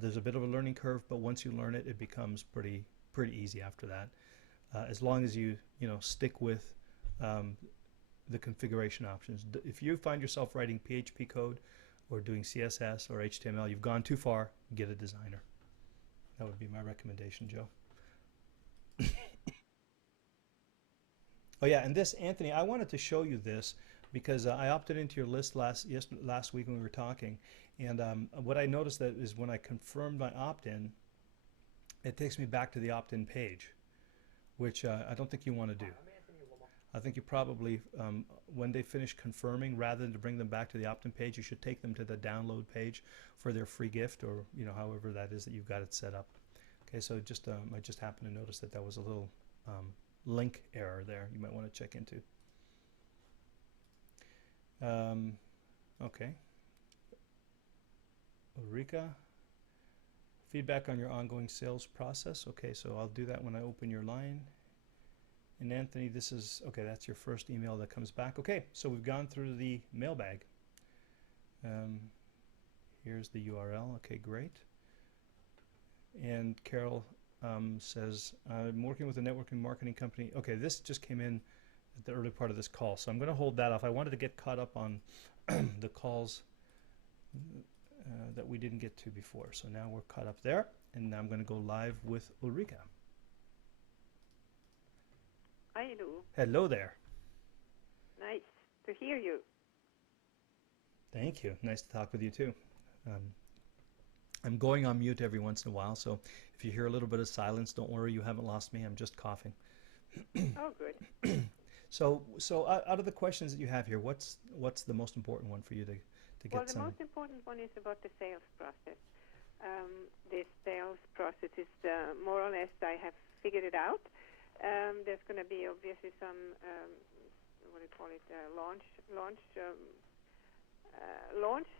There's a bit of a learning curve, but once you learn it, it becomes pretty easy after that. As long as you stick with the configuration options. If you find yourself writing PHP code or doing CSS or HTML, you've gone too far. Get a designer. That would be my recommendation, Joe. Oh yeah, and this, Anthony, I wanted to show you this because I opted into your list last week when we were talking, and what I noticed that is when I confirmed my opt-in, it takes me back to the opt-in page, which I don't think you want to do. I think you probably, when they finish confirming, rather than to bring them back to the opt-in page, you should take them to the download page for their free gift, or however that is that you've got it set up. Okay, so just I just happened to notice that was a little link error there. You might want to check into. Okay. Ulrika, feedback on your ongoing sales process. Okay, so I'll do that when I open your line. And Anthony, this is, okay, that's your first email that comes back. Okay, so we've gone through the mailbag. Here's the URL. Okay, great. And Carol says, I'm working with a networking marketing company. Okay, this just came in at the early part of this call, so I'm going to hold that off. I wanted to get caught up on the calls that we didn't get to before. So now we're caught up there, and now I'm going to go live with Ulrika. Hello. Hello there. Nice to hear you. Thank you. Nice to talk with you too. I'm going on mute every once in a while, so if you hear a little bit of silence, don't worry, you haven't lost me. I'm just coughing. Oh, good. So out of the questions that you have here, what's the most important one for you to get Well, the some? most important one is about the sales process. this sales process is more or less, I have figured it out. There's going to be obviously some, what do you call it, launch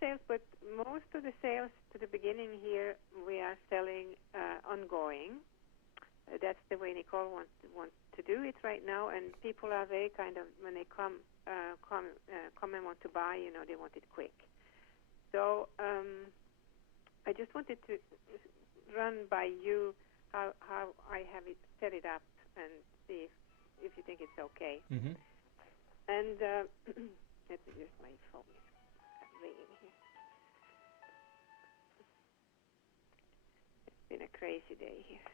sales, but most of the sales to the beginning here, we are selling ongoing. That's the way Nicole wants to do it right now, and people are very kind of, when they come and want to buy, they want it quick. So I just wanted to run by you how I have it set it up and see if you think it's okay. Mm-hmm. And let me use my phone. It's ringing here. It's been a crazy day here.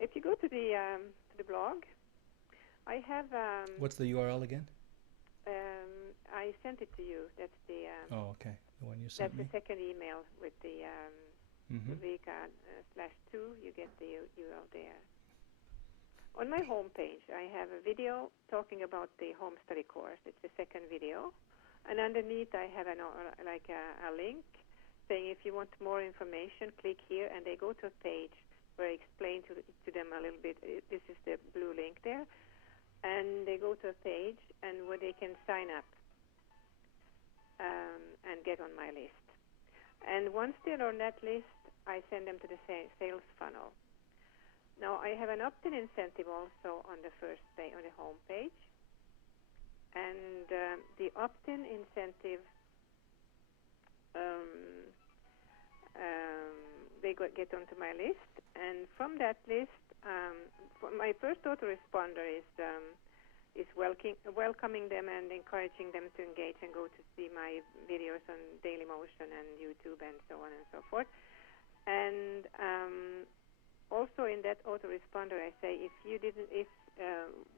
If you go to the blog, I have. What's the URL again? I sent it to you. That's the. Oh, okay. The one you sent me. That's the second email with the Ulrika /2. You get the URL there. On my homepage, I have a video talking about the home study course. It's the second video, and underneath I have a link saying if you want more information, click here, and they go to a page where I explain to them a little bit. This is the blue link there, and they go to a page and where they can sign up and get on my list. And once they're on that list, I send them to the sales funnel. Now, I have an opt-in incentive also on the first day on the home page, and the opt-in incentive, they get onto my list, and from that list, my first autoresponder is welcoming them and encouraging them to engage and go to see my videos on Dailymotion and YouTube and so on and so forth, and also in that autoresponder, I say if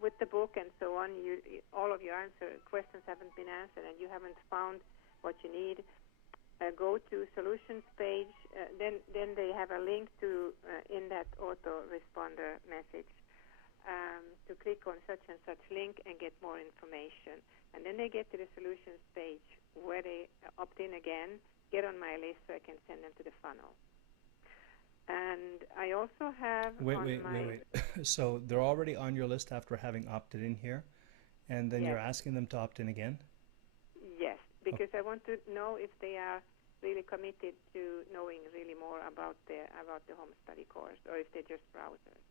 with the book and so on, all of your questions haven't been answered and you haven't found what you need, go to solutions page. Then they have a link to in that autoresponder message to click on such and such link and get more information. And then they get to the solutions page where they opt in again, get on my list so I can send them to the funnel. And I also have Wait. So they're already on your list after having opted in here, and then you're asking them to opt in again? Yes, because I want to know if they are really committed to knowing really more about the home study course, or if they're just browsers.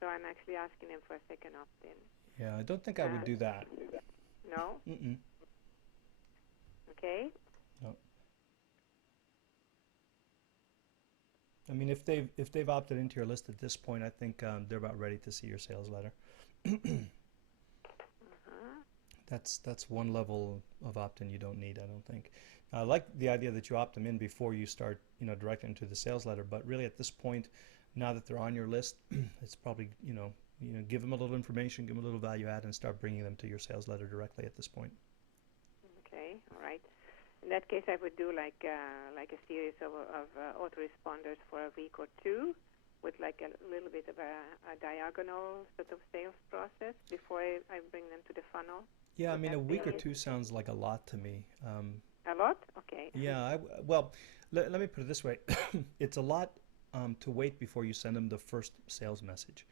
So I'm actually asking them for a second opt-in. Yeah, I don't think I would do that. No? Mm-mm. Okay. No. I mean, if they've opted into your list at this point, I think they're about ready to see your sales letter. That's one level of opt-in you don't need, I don't think. I like the idea that you opt them in before you start, directing them to the sales letter. But really, at this point, now that they're on your list, it's probably, give them a little information, give them a little value add, and start bringing them to your sales letter directly at this point. Okay, all right. In that case, I would do like a series of autoresponders for a week or two, with like a little bit of a diagonal sort of sales process before I bring them to the funnel. Yeah, I mean, a week or two sounds like a lot to me. A lot? Okay. Yeah, well, let me put it this way. It's a lot to wait before you send them the first sales message.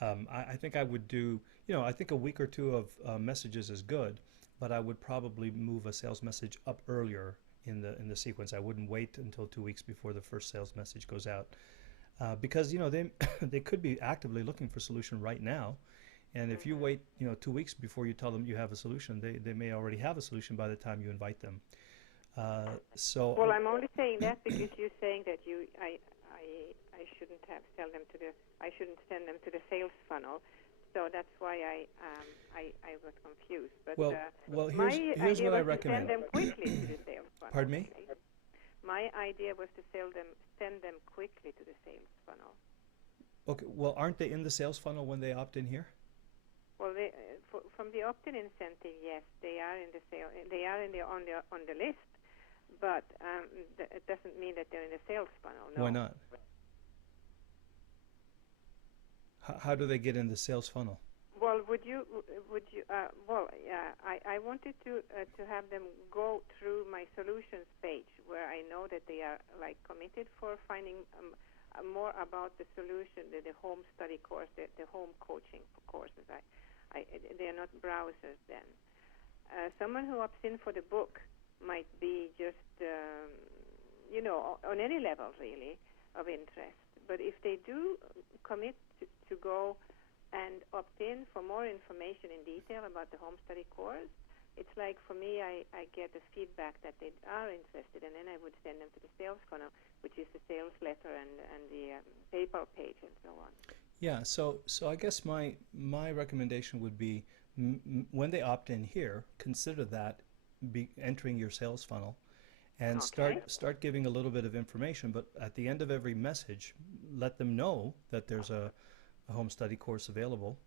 I think I would do, I think a week or two of messages is good, but I would probably move a sales message up earlier in the sequence. I wouldn't wait until 2 weeks before the first sales message goes out, because they could be actively looking for a solution right now, and if you wait 2 weeks before you tell them you have a solution, they may already have a solution by the time you invite them. So well, I'm only saying that because you're saying that I shouldn't I shouldn't send them to the sales funnel. So that's why I was confused. But well, here's what I recommend. Send them quickly to the sales funnel. Pardon me? Okay? My idea was to send them quickly to the sales funnel. Okay. Well, aren't they in the sales funnel when they opt in here? Well, from the opt-in incentive, yes, they are in the sale. They are on the list, but it doesn't mean that they're in the sales funnel. No. Why not? How do they get in the sales funnel? Well, Well, I wanted to have them go through my solutions page where I know that they are like committed for finding more about the solution, the home study course, the home coaching courses. They are not browsers then. Someone who opts in for the book might be just, on any level really of interest. But if they do commit to go and opt in for more information in detail about the home study course, it's like for me, I get the feedback that they are interested, and then I would send them to the sales funnel, which is the sales letter and the PayPal page and so on. Yeah, so I guess my recommendation would be when they opt in here, consider that entering your sales funnel, and Okay. start giving a little bit of information. But at the end of every message, let them know that there's a home study course available,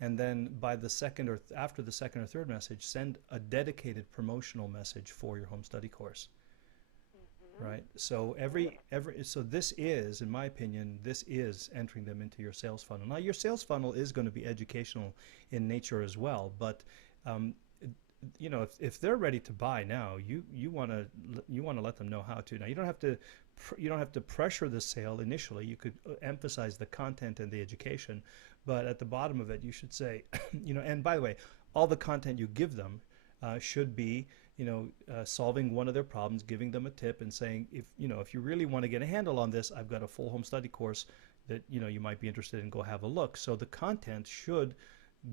and then by the second or after the second or third message, send a dedicated promotional message for your home study course. Right. So so this is, in my opinion, this is entering them into your sales funnel. Now, your sales funnel is going to be educational in nature as well, but if they're ready to buy now, you want to let them know how to. Now, you don't have to pressure the sale initially. You could emphasize the content and the education, but at the bottom of it, you should say, and by the way, all the content you give them should be, solving one of their problems, giving them a tip, and saying, if you really want to get a handle on this, I've got a full home study course that you might be interested in. Go have a look. So the content should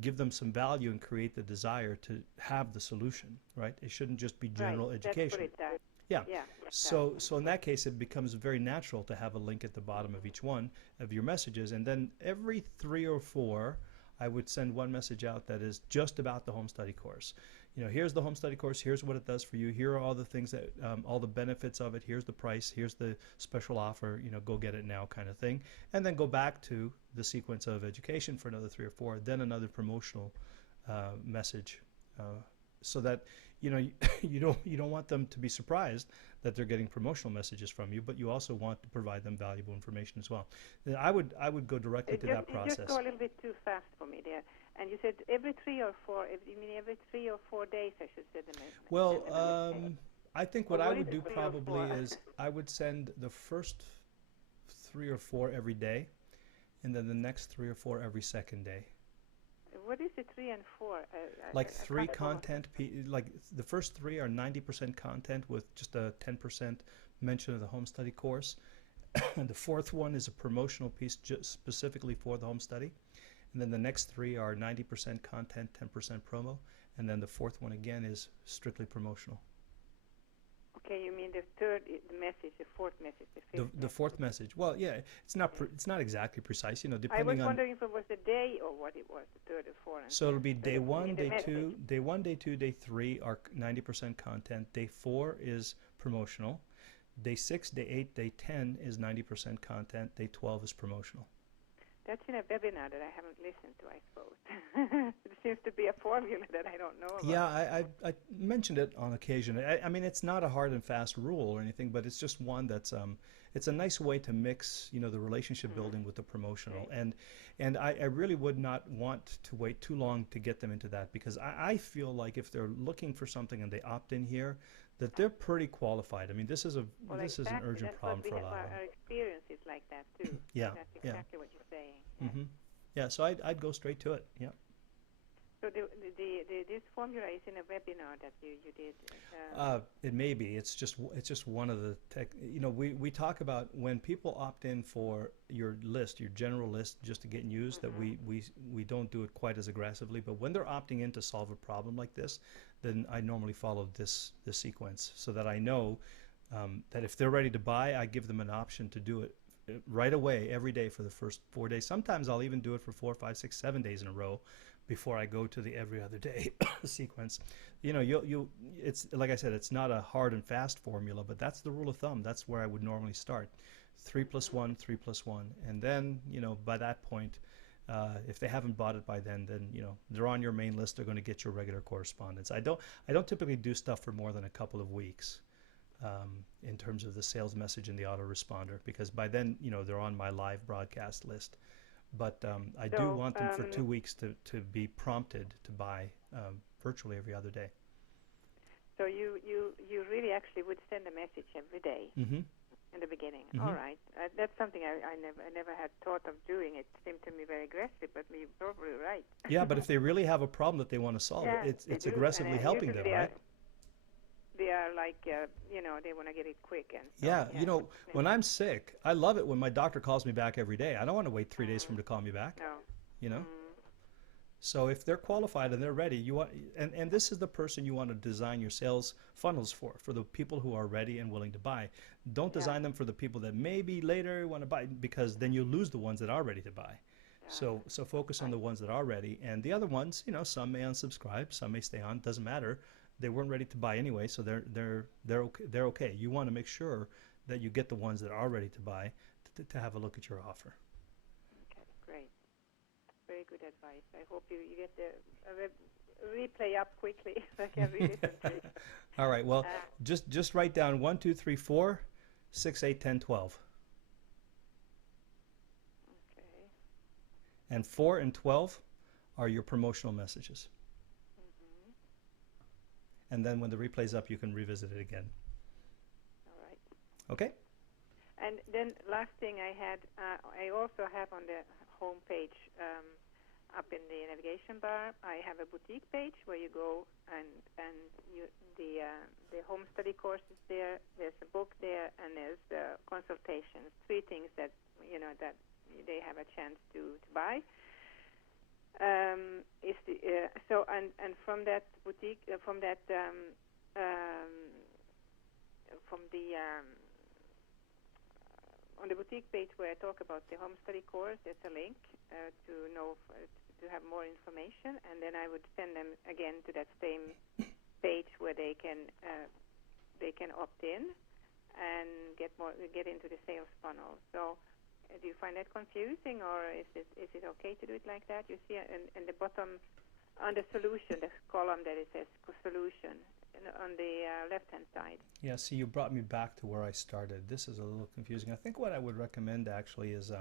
give them some value and create the desire to have the solution, right? It shouldn't just be general education. That's what it does. Yeah. Yeah. So in that case, it becomes very natural to have a link at the bottom of each one of your messages, and then every 3 or 4, I would send one message out that is just about the home study course. Here's the home study course. Here's what it does for you. Here are all the things that, all the benefits of it. Here's the price. Here's the special offer. Go get it now, kind of thing. And then go back to the sequence of education for another 3 or 4. Then another promotional message, so that you don't want them to be surprised that they're getting promotional messages from you, but you also want to provide them valuable information as well. And I would go directly to that process. You just go a little bit too fast for me there. And you said every 3 or 4. You mean every 3 or 4 days? I should say the message. Well, I think what I would do probably is I would send the first 3 or 4 every day, and then the next 3 or 4 every second day. What is it, 3 and 4? Like 3 content, like the first 3 are 90% content with just a 10% mention of the home study course. And the 4th one is a promotional piece just specifically for the home study. And then the next 3 are 90% content, 10% promo. And then the 4th one again is strictly promotional. Okay, you mean the third message, the 4th message, the 5th the 4th message. Well, yeah, it's not exactly precise, depending on. I was wondering if it was the day or what it was, the 3rd or 4th. So it'll be day 1, day 2, day 2, day 3 are 90% content. Day 4 is promotional. Day 6, day 8, day 10 is 90% content. Day 12 is promotional. That's in a webinar that I haven't listened to, I suppose. It seems to be a formula that I don't know about. Yeah, I mentioned it on occasion. I mean, it's not a hard and fast rule or anything, but it's just one that's it's a nice way to mix, the relationship building with the promotional. Right. And I really would not want to wait too long to get them into that, because I feel like if they're looking for something and they opt in here, that they're pretty qualified. I mean, this is an urgent problem for a lot of them. Our experience is like that too. Yeah, that's exactly what you're saying. Yeah. Mm-hmm. Yeah, so I'd go straight to it. Yeah. So this formula is in a webinar that you did. It may be. It's just one of the tech. We talk about when people opt in for your list, your general list, just to get used. That we don't do it quite as aggressively. But when they're opting in to solve a problem like this, then I normally follow this sequence, so that I know that if they're ready to buy, I give them an option to do it right away every day for the first 4 days. Sometimes I'll even do it for 4, 5, 6, 7 days in a row before I go to the every other day sequence. It's like I said, it's not a hard and fast formula, but that's the rule of thumb. That's where I would normally start. 3 + 1, 3 + 1, and then by that point, if they haven't bought it by then they're on your main list. They're going to get your regular correspondence. I don't typically do stuff for more than a couple of weeks. In terms of the sales message and the autoresponder, because by then they're on my live broadcast list. But I do So want them for 2 weeks to be prompted to buy virtually every other day. so you really actually would send a message every day Mm-hmm. in the beginning. Mm-hmm. All right, that's something I never had thought of doing. It seemed to me very aggressive, but you're probably right. Yeah, but if they really have a problem that they want to solve, Yeah, they it's do, aggressively and helping usually them, right? they are like they want to get it quick, and so Yeah, yeah. when I'm sick, I love it when my doctor calls me back every day. I don't want to wait 3 days for him to call me back, No. you know? Mm, So if they're qualified and they're ready, and this is the person you want to design your sales funnels for the people who are ready and willing to buy. Don't yeah. design them for the people that maybe later want to buy, because then you lose the ones that are ready to buy. Yeah. So focus on the ones that are ready, and the other ones, some may unsubscribe, some may stay on, doesn't matter. They weren't ready to buy anyway, so they're okay. They're okay. You want to make sure that you get the ones that are ready to buy to have a look at your offer. Okay, great. Very good advice. I hope you get the replay up quickly so I can re-listen to it. All right. Well, Uh, just write down 1, 2, 3, 4, 6, 8, 10, 12, okay. and 4 and 12 are your promotional messages. Mm-hmm. And then when the replay's up, you can revisit it again. All right. Okay. And then last thing I also have on the home page up in the navigation bar, I have a boutique page where you go and the home study course is there. There's a book there, and there's consultations. 3 things that that they have a chance to buy. And from that boutique from the on the boutique page where I talk about the home study course, there's a link to have more information, and then I would send them again to that same page where they can opt in and get into the sales funnel. So do you find that confusing, or is it okay to do it like that? You see in the bottom under solution, the column that it says solution on the left-hand side. Yeah, see, you brought me back to where I started. This is a little confusing. I think what I would recommend actually is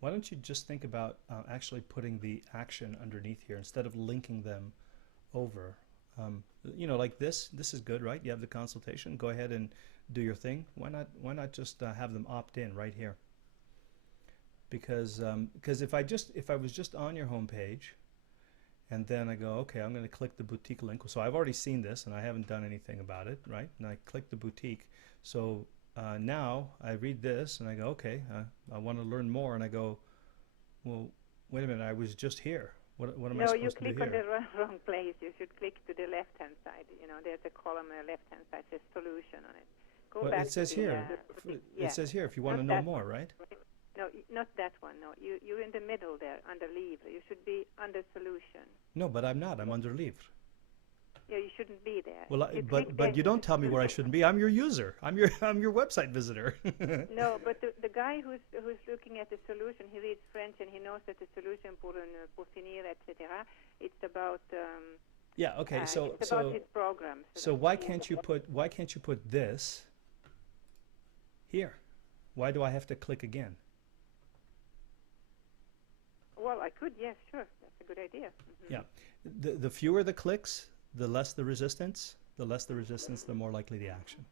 why don't you just think about actually putting the action underneath here instead of linking them over. Like this is good, right? You have the consultation. Go ahead and do your thing. Why not just have them opt in right here? Because if I was just on your home page, and then I go, okay, I'm going to click the boutique link. So I've already seen this, and I haven't done anything about it, right? And I click the boutique. So now I read this, and I go, okay, I want to learn more. And I go, well, wait a minute, I was just here. What am I supposed to do here? No, you click on the wrong place. You should click to the left-hand side. There's a column on the left-hand side that says solution on it. Go back. It says here. It says here if you want to know more, right? No, not that one. No, you're in the middle there, under Livre. You should be under Solution. No, but I'm not. I'm under Livre. Yeah, you shouldn't be there. Well, but you don't tell me where I shouldn't be. I'm your user. I'm your website visitor. No, but the guy who's looking at the solution, he reads French and he knows that the solution pour finir, etc. It's about. Yeah. Okay. It's about his program. So why can't you put this here? Why do I have to click again? Well, I could, yes, sure. That's a good idea. Mm-hmm. Yeah. The fewer the clicks, the less the resistance. The less the resistance, the more likely the action.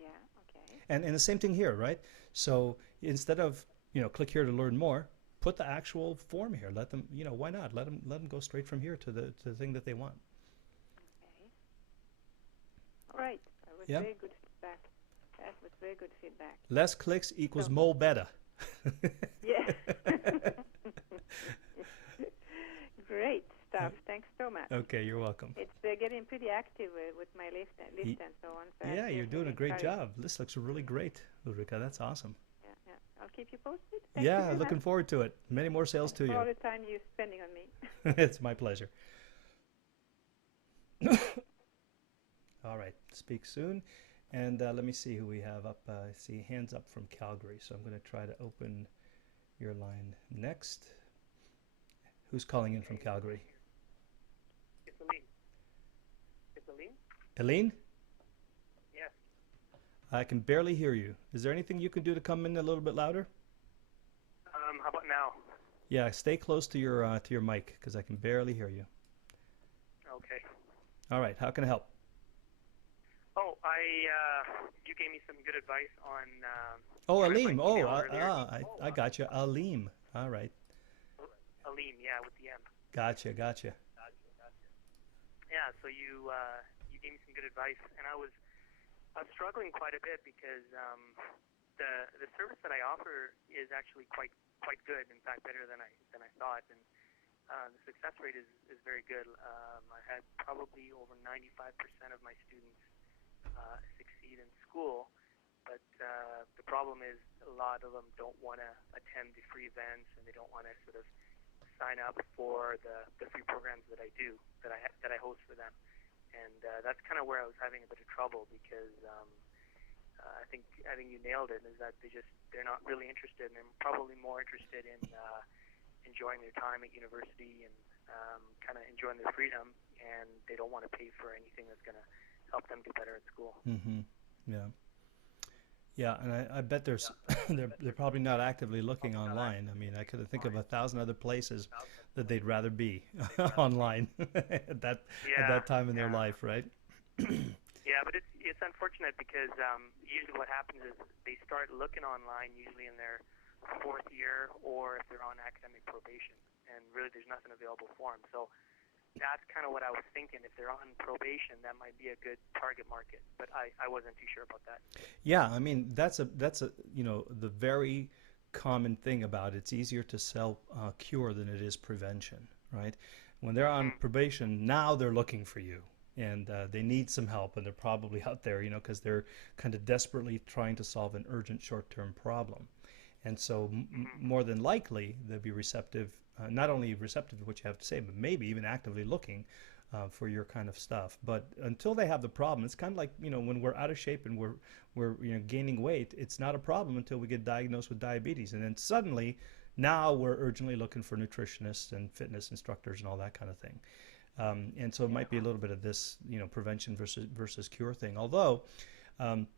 Yeah, okay. And the same thing here, right? So instead of, click here to learn more, put the actual form here. Let them, why not? Let them go straight from here to the thing that they want. Okay. All right. That was very good feedback. That was very good feedback. Less clicks equals more better. Yeah. Great stuff. Thanks so much. Okay, you're welcome. It's getting pretty active with my list and so on. So yeah, you're doing a great job. This looks really great, Ulrika. That's awesome. Yeah. I'll keep you posted. Thank you looking forward to it. Many more sales to you. All the time you're spending on me. It's my pleasure. All right, speak soon. And let me see who we have up. I see hands up from Calgary. So I'm going to try to open your line next. Who's calling in from Calgary? It's Aline. It's Aline? Aline? Yes. I can barely hear you. Is there anything you can do to come in a little bit louder? How about now? Yeah, stay close to your mic because I can barely hear you. Okay. All right, how can I help? Oh, you gave me some good advice on Oh, I read my Aleem. email earlier. I got you. Aleem. All right. Aline, yeah, with the M. Gotcha, gotcha. Yeah, so you gave me some good advice, and I'm struggling quite a bit because the service that I offer is actually quite good. In fact, better than I thought, and the success rate is very good. I had probably over 95% of my students succeed in school, but the problem is a lot of them don't want to attend the free events, and they don't want to sort of sign up for the free programs that I do that I host for them, and that's kind of where I was having a bit of trouble because I think you nailed it. Is that they're not really interested, and they're probably more interested in enjoying their time at university and kind of enjoying their freedom, and they don't want to pay for anything that's going to help them get better at school. Mm-hmm. Yeah. Yeah, and I bet there's they're probably not actively looking online. I mean, I could think of 1,000 other places that they'd rather be online at Yeah, that time in their yeah. life, right? Yeah, but it's unfortunate because usually what happens is they start looking online usually in their fourth year or if they're on academic probation, and really there's nothing available for them. So that's kind of what I was thinking. If they're on probation, that might be a good target market, but I wasn't too sure about that. Yeah, I mean that's a the very common thing about it's easier to sell cure than it is prevention, right? When they're on Mm, probation, now they're looking for you, and they need some help, and they're probably out there, because they're kind of desperately trying to solve an urgent short-term problem. And so, mm-hmm. more than likely, they'll be receptive, not only receptive to what you have to say, but maybe even actively looking for your kind of stuff. But until they have the problem, it's kind of like when we're out of shape and we're gaining weight. It's not a problem until we get diagnosed with diabetes, and then suddenly, now we're urgently looking for nutritionists and fitness instructors and all that kind of thing. And so it Yeah. might be a little bit of this, prevention versus cure thing. Although, um,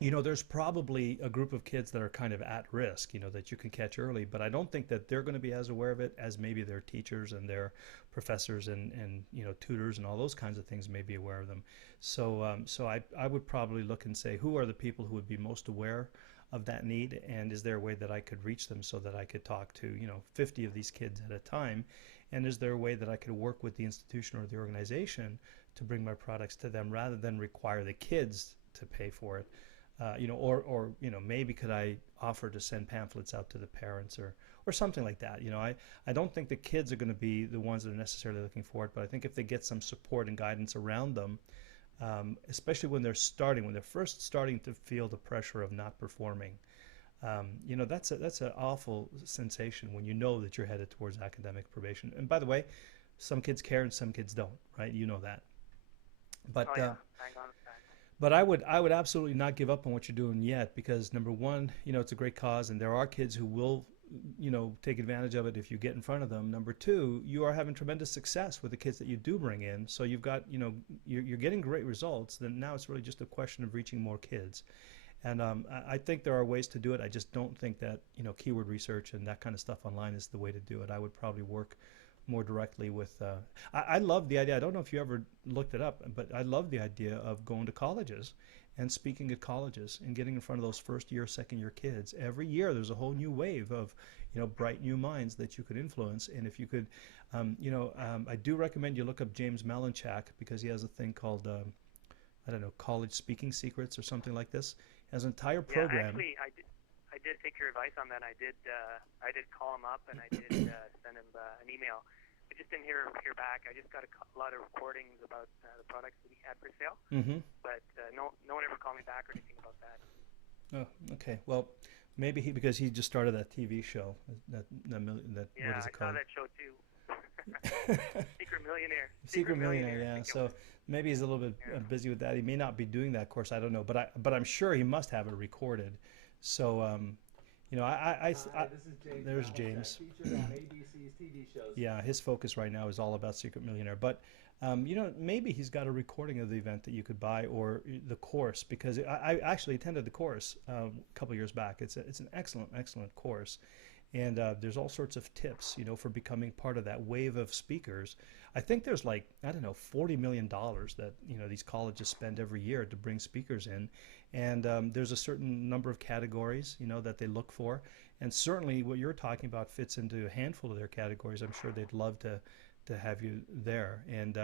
there's probably a group of kids that are kind of at risk, that you can catch early, but I don't think that they're going to be as aware of it as maybe their teachers and their professors and tutors and all those kinds of things may be aware of them. So I would probably look and say, who are the people who would be most aware of that need, and is there a way that I could reach them so that I could talk to 50 of these kids at a time, and is there a way that I could work with the institution or the organization to bring my products to them rather than require the kids to pay for it? Or maybe could I offer to send pamphlets out to the parents or something like that. I don't think the kids are going to be the ones that are necessarily looking for it, but I think if they get some support and guidance around them, especially when they're first starting to feel the pressure of not performing, that's an awful sensation when you know that you're headed towards academic probation. And by the way, some kids care and some kids don't, right? You know that. But Oh yeah, hang on a sec. but I would absolutely not give up on what you're doing yet, because number one, it's a great cause and there are kids who will, take advantage of it if you get in front of them. Number two, you are having tremendous success with the kids that you do bring in. So you've got, you're getting great results. Then now it's really just a question of reaching more kids. And I think there are ways to do it. I just don't think that, keyword research and that kind of stuff online is the way to do it. I would probably work more directly with, I love the idea. I don't know if you ever looked it up, but I love the idea of going to colleges and speaking at colleges and getting in front of those first year, second year kids. Every year there's a whole new wave of, bright new minds that you could influence. And if you could, I do recommend you look up James Malinchak, because he has a thing called, I don't know, College Speaking Secrets or something like this. He has an entire Yeah, program. actually, I did take your advice on that. I did call him up and I did send him an email. I just didn't hear back. I just got a lot of recordings about the products that he had for sale, Mm-hmm. but no one ever called me back or anything about that. Oh, okay. Well, maybe because he just started that TV show. That Yeah, what is I it saw called? that show too. Secret Millionaire. Secret Millionaire. I Yeah. think it So was. maybe he's a little bit Yeah. busy with that. He may not be doing that course. I don't know, but I'm sure he must have it recorded. So Hi, this is James there's Malinchak, James. featured on ABC's TV shows. Yeah, his focus right now is all about Secret Millionaire. But maybe he's got a recording of the event that you could buy, or the course, because I actually attended the course a couple years back. It's an excellent course, And there's all sorts of tips, for becoming part of that wave of speakers. I think there's like, I don't know, $40 million that, these colleges spend every year to bring speakers in. And there's a certain number of categories, that they look for. And certainly what you're talking about fits into a handful of their categories. I'm sure they'd love to have you there. And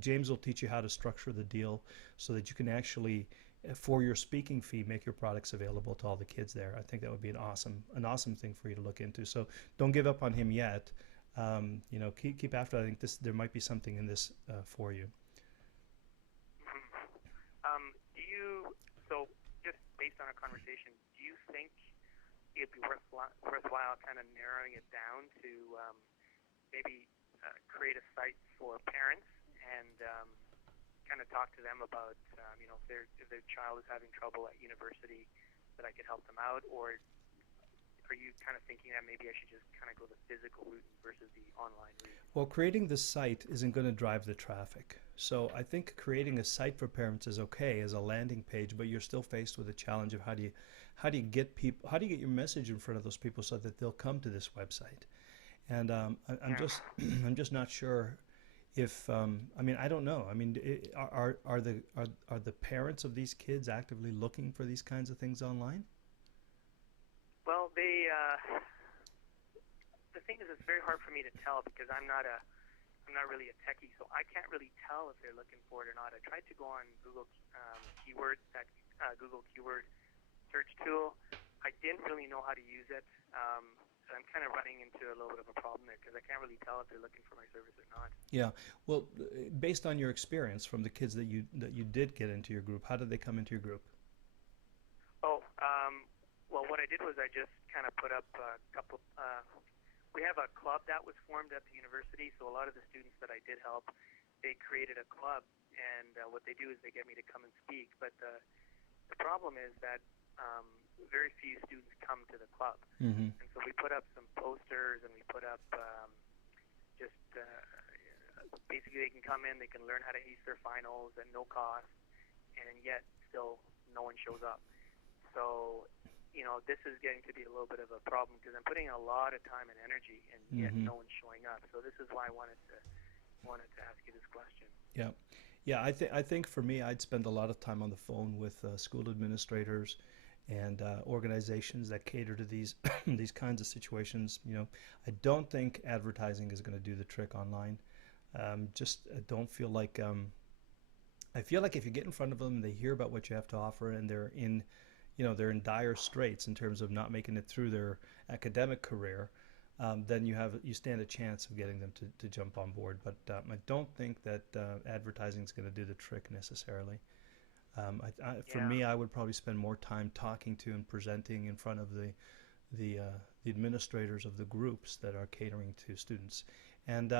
James will teach you how to structure the deal so that you can actually, for your speaking fee, make your products available to all the kids there. I think that would be an awesome thing for you to look into. So don't give up on him yet. Keep after it. I think there might be something in this for you. So just based on our conversation, do you think it'd be worthwhile kind of narrowing it down to maybe create a site for parents and kind of talk to them about, if their child is having trouble at university, that I could help them out? Or are you kind of thinking that maybe I should just kind of go the physical route versus the online route? Well, creating the site isn't going to drive the traffic. So I think creating a site for parents is okay as a landing page, but you're still faced with the challenge of how do you get your message in front of those people so that they'll come to this website. And I'm just not sure if I don't know. I mean, are the parents of these kids actively looking for these kinds of things online? Well, the thing is, it's very hard for me to tell because I'm not really a techie, so I can't really tell if they're looking for it or not. I tried to go on Google keywords, that Google keyword search tool. I didn't really know how to use it. So I'm kind of running into a little bit of a problem there because I can't really tell if they're looking for my service or not. Yeah. Well, based on your experience from the kids that you did get into your group, how did they come into your group? Well, what I did was I just kind of put up a couple. We have a club that was formed at the university, so a lot of the students that I did help, they created a club, and what they do is they get me to come and speak. But the problem is that very few students come to the club. Mm-hmm. And so we put up some posters, and we put up basically they can come in, they can learn how to ace their finals at no cost, and yet still no one shows up. So, this is getting to be a little bit of a problem because I'm putting a lot of time and energy, and yet no one's showing up. So this is why I wanted to ask you this question. Yeah. I think for me, I'd spend a lot of time on the phone with school administrators and organizations that cater to these these kinds of situations. I don't think advertising is going to do the trick online. I don't feel like I feel like if you get in front of them and they hear about what you have to offer and they're in dire straits in terms of not making it through their academic career, then you stand a chance of getting them to jump on board. But I don't think that advertising is going to do the trick necessarily. For me, I would probably spend more time talking to and presenting in front of the administrators of the groups that are catering to students. And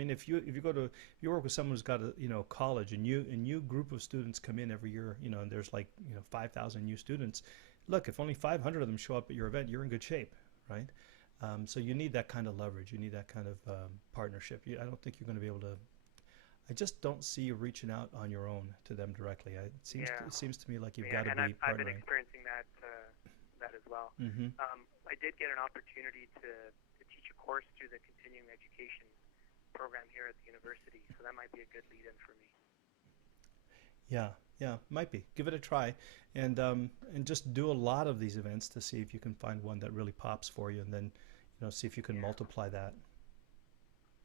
if you work with someone who's got a college and new group of students come in every year, and there's 5,000 new students. Look, if only 500 of them show up at your event, you're in good shape, right? So you need that kind of leverage. You need that kind of partnership. I don't think you're going to be able to. I just don't see you reaching out on your own to them directly. It seems to me like you've got to be partnering. I've been experiencing that as well. Mm-hmm. I did get an opportunity to teach a course through the continuing education program here at the university, so that might be a good lead-in for me. Yeah, might be. Give it a try, and just do a lot of these events to see if you can find one that really pops for you, and then see if you can multiply that.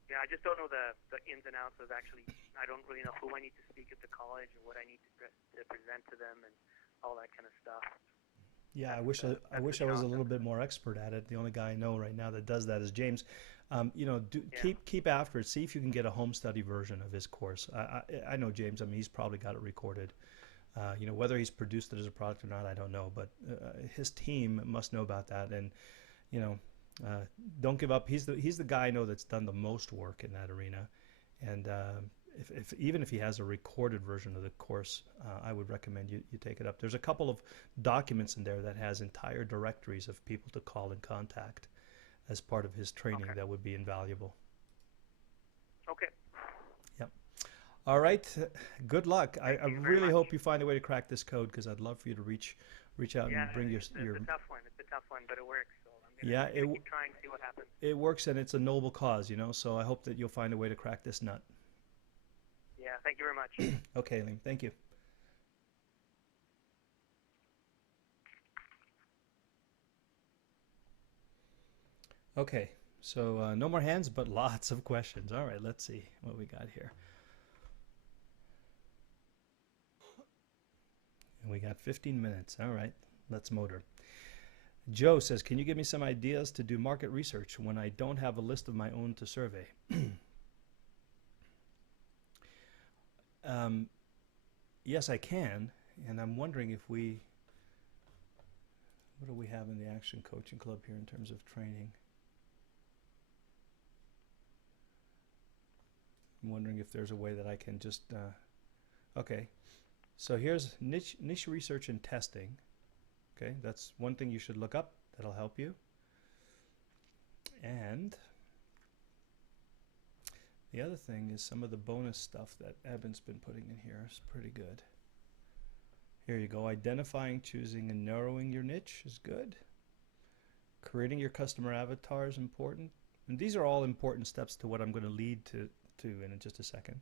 Yeah, I just don't know the ins and outs of actually. I don't really know who I need to speak at the college and what I need to present to them and all that kind of stuff. Yeah, I wish I was a little bit more expert at it. The only guy I know right now that does that is James. Keep after it. See if you can get a home study version of his course. I know James. I mean, he's probably got it recorded. Whether he's produced it as a product or not, I don't know. But his team must know about that. And don't give up. He's the guy I know that's done the most work in that arena. And even if he has a recorded version of the course, I would recommend you take it up. There's a couple of documents in there that has entire directories of people to call and contact as part of his training. Okay. That would be invaluable. Okay. Yep. All right. Good luck. I really much. hope you find a way to crack this code because I'd love for you to reach reach out Yeah, and bring it's a tough one. It's a tough one, but it works. So I'm gonna keep trying, see what happens. it works, and it's a noble cause, you know. So I hope that you'll find a way to crack this nut. Yeah, thank you very much. Okay, Liam, thank you. Okay, so no more hands, but lots of questions. All right, let's see what we got here. And we got 15 minutes. All right, let's motor. Joe says, can you give me some ideas to do market research when I don't have a list of my own to survey? Yes, I can, and I'm wondering if what do we have in the Action Coaching Club here in terms of training? I'm wondering if there's a way that I can just, okay. So here's niche research and testing. Okay, that's one thing you should look up. That'll help you. And the other thing is some of the bonus stuff that Evan's been putting in here is pretty good. Here you go. Identifying, choosing, and narrowing your niche is good. Creating your customer avatar is important. And these are all important steps to what I'm going to lead to in just a second.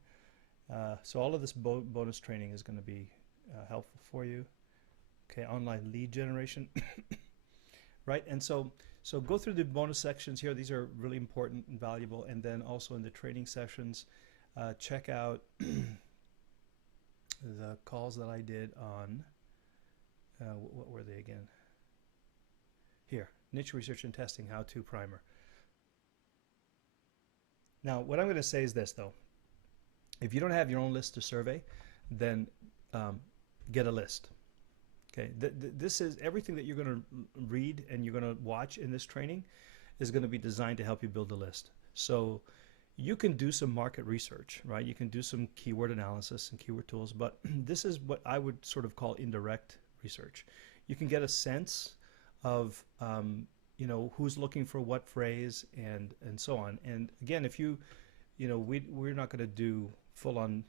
So all of this bonus training is going to be helpful for you. Okay, online lead generation. Right, and so go through the bonus sections here. These are really important and valuable. And then also in the training sessions, check out the calls that I did on, what were they again? Here, niche research and testing, how-to primer. Now, what I'm going to say is this, though. If you don't have your own list to survey, then get a list. Okay, this is everything that you're going to read and you're going to watch in this training is going to be designed to help you build a list. So you can do some market research, right? You can do some keyword analysis and keyword tools, but this is what I would sort of call indirect research. You can get a sense of you know, who's looking for what phrase and so on. And again, if you know, we're not going to do full-on,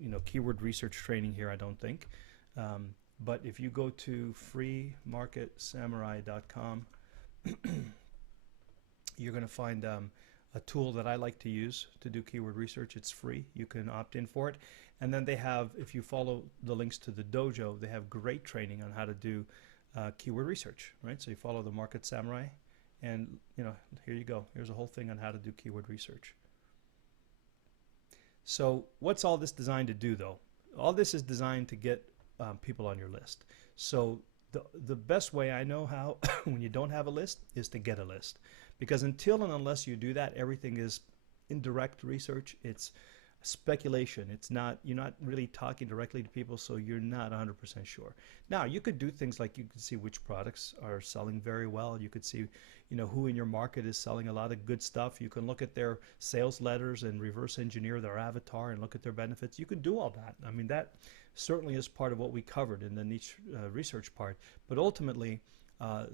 you know, keyword research training here, I don't think. But if you go to freemarketsamurai.com, you're going to find a tool that I like to use to do keyword research. It's free. You can opt in for it. And then they have, if you follow the links to the dojo, they have great training on how to do keyword research, right? So you follow the Market Samurai, and you know, here you go. Here's a whole thing on how to do keyword research. So what's all this designed to do, though? All this is designed to get people on your list. So the best way I know how, when you don't have a list, is to get a list. Because until and unless you do that, everything is indirect research. It's speculation. It's not, you're not really talking directly to people, so you're not 100% sure. Now, you could do things like you could see which products are selling very well. You could see, you know, who in your market is selling a lot of good stuff. You can look at their sales letters and reverse engineer their avatar and look at their benefits. You can do all that. I mean, that certainly is part of what we covered in the niche research part. But ultimately,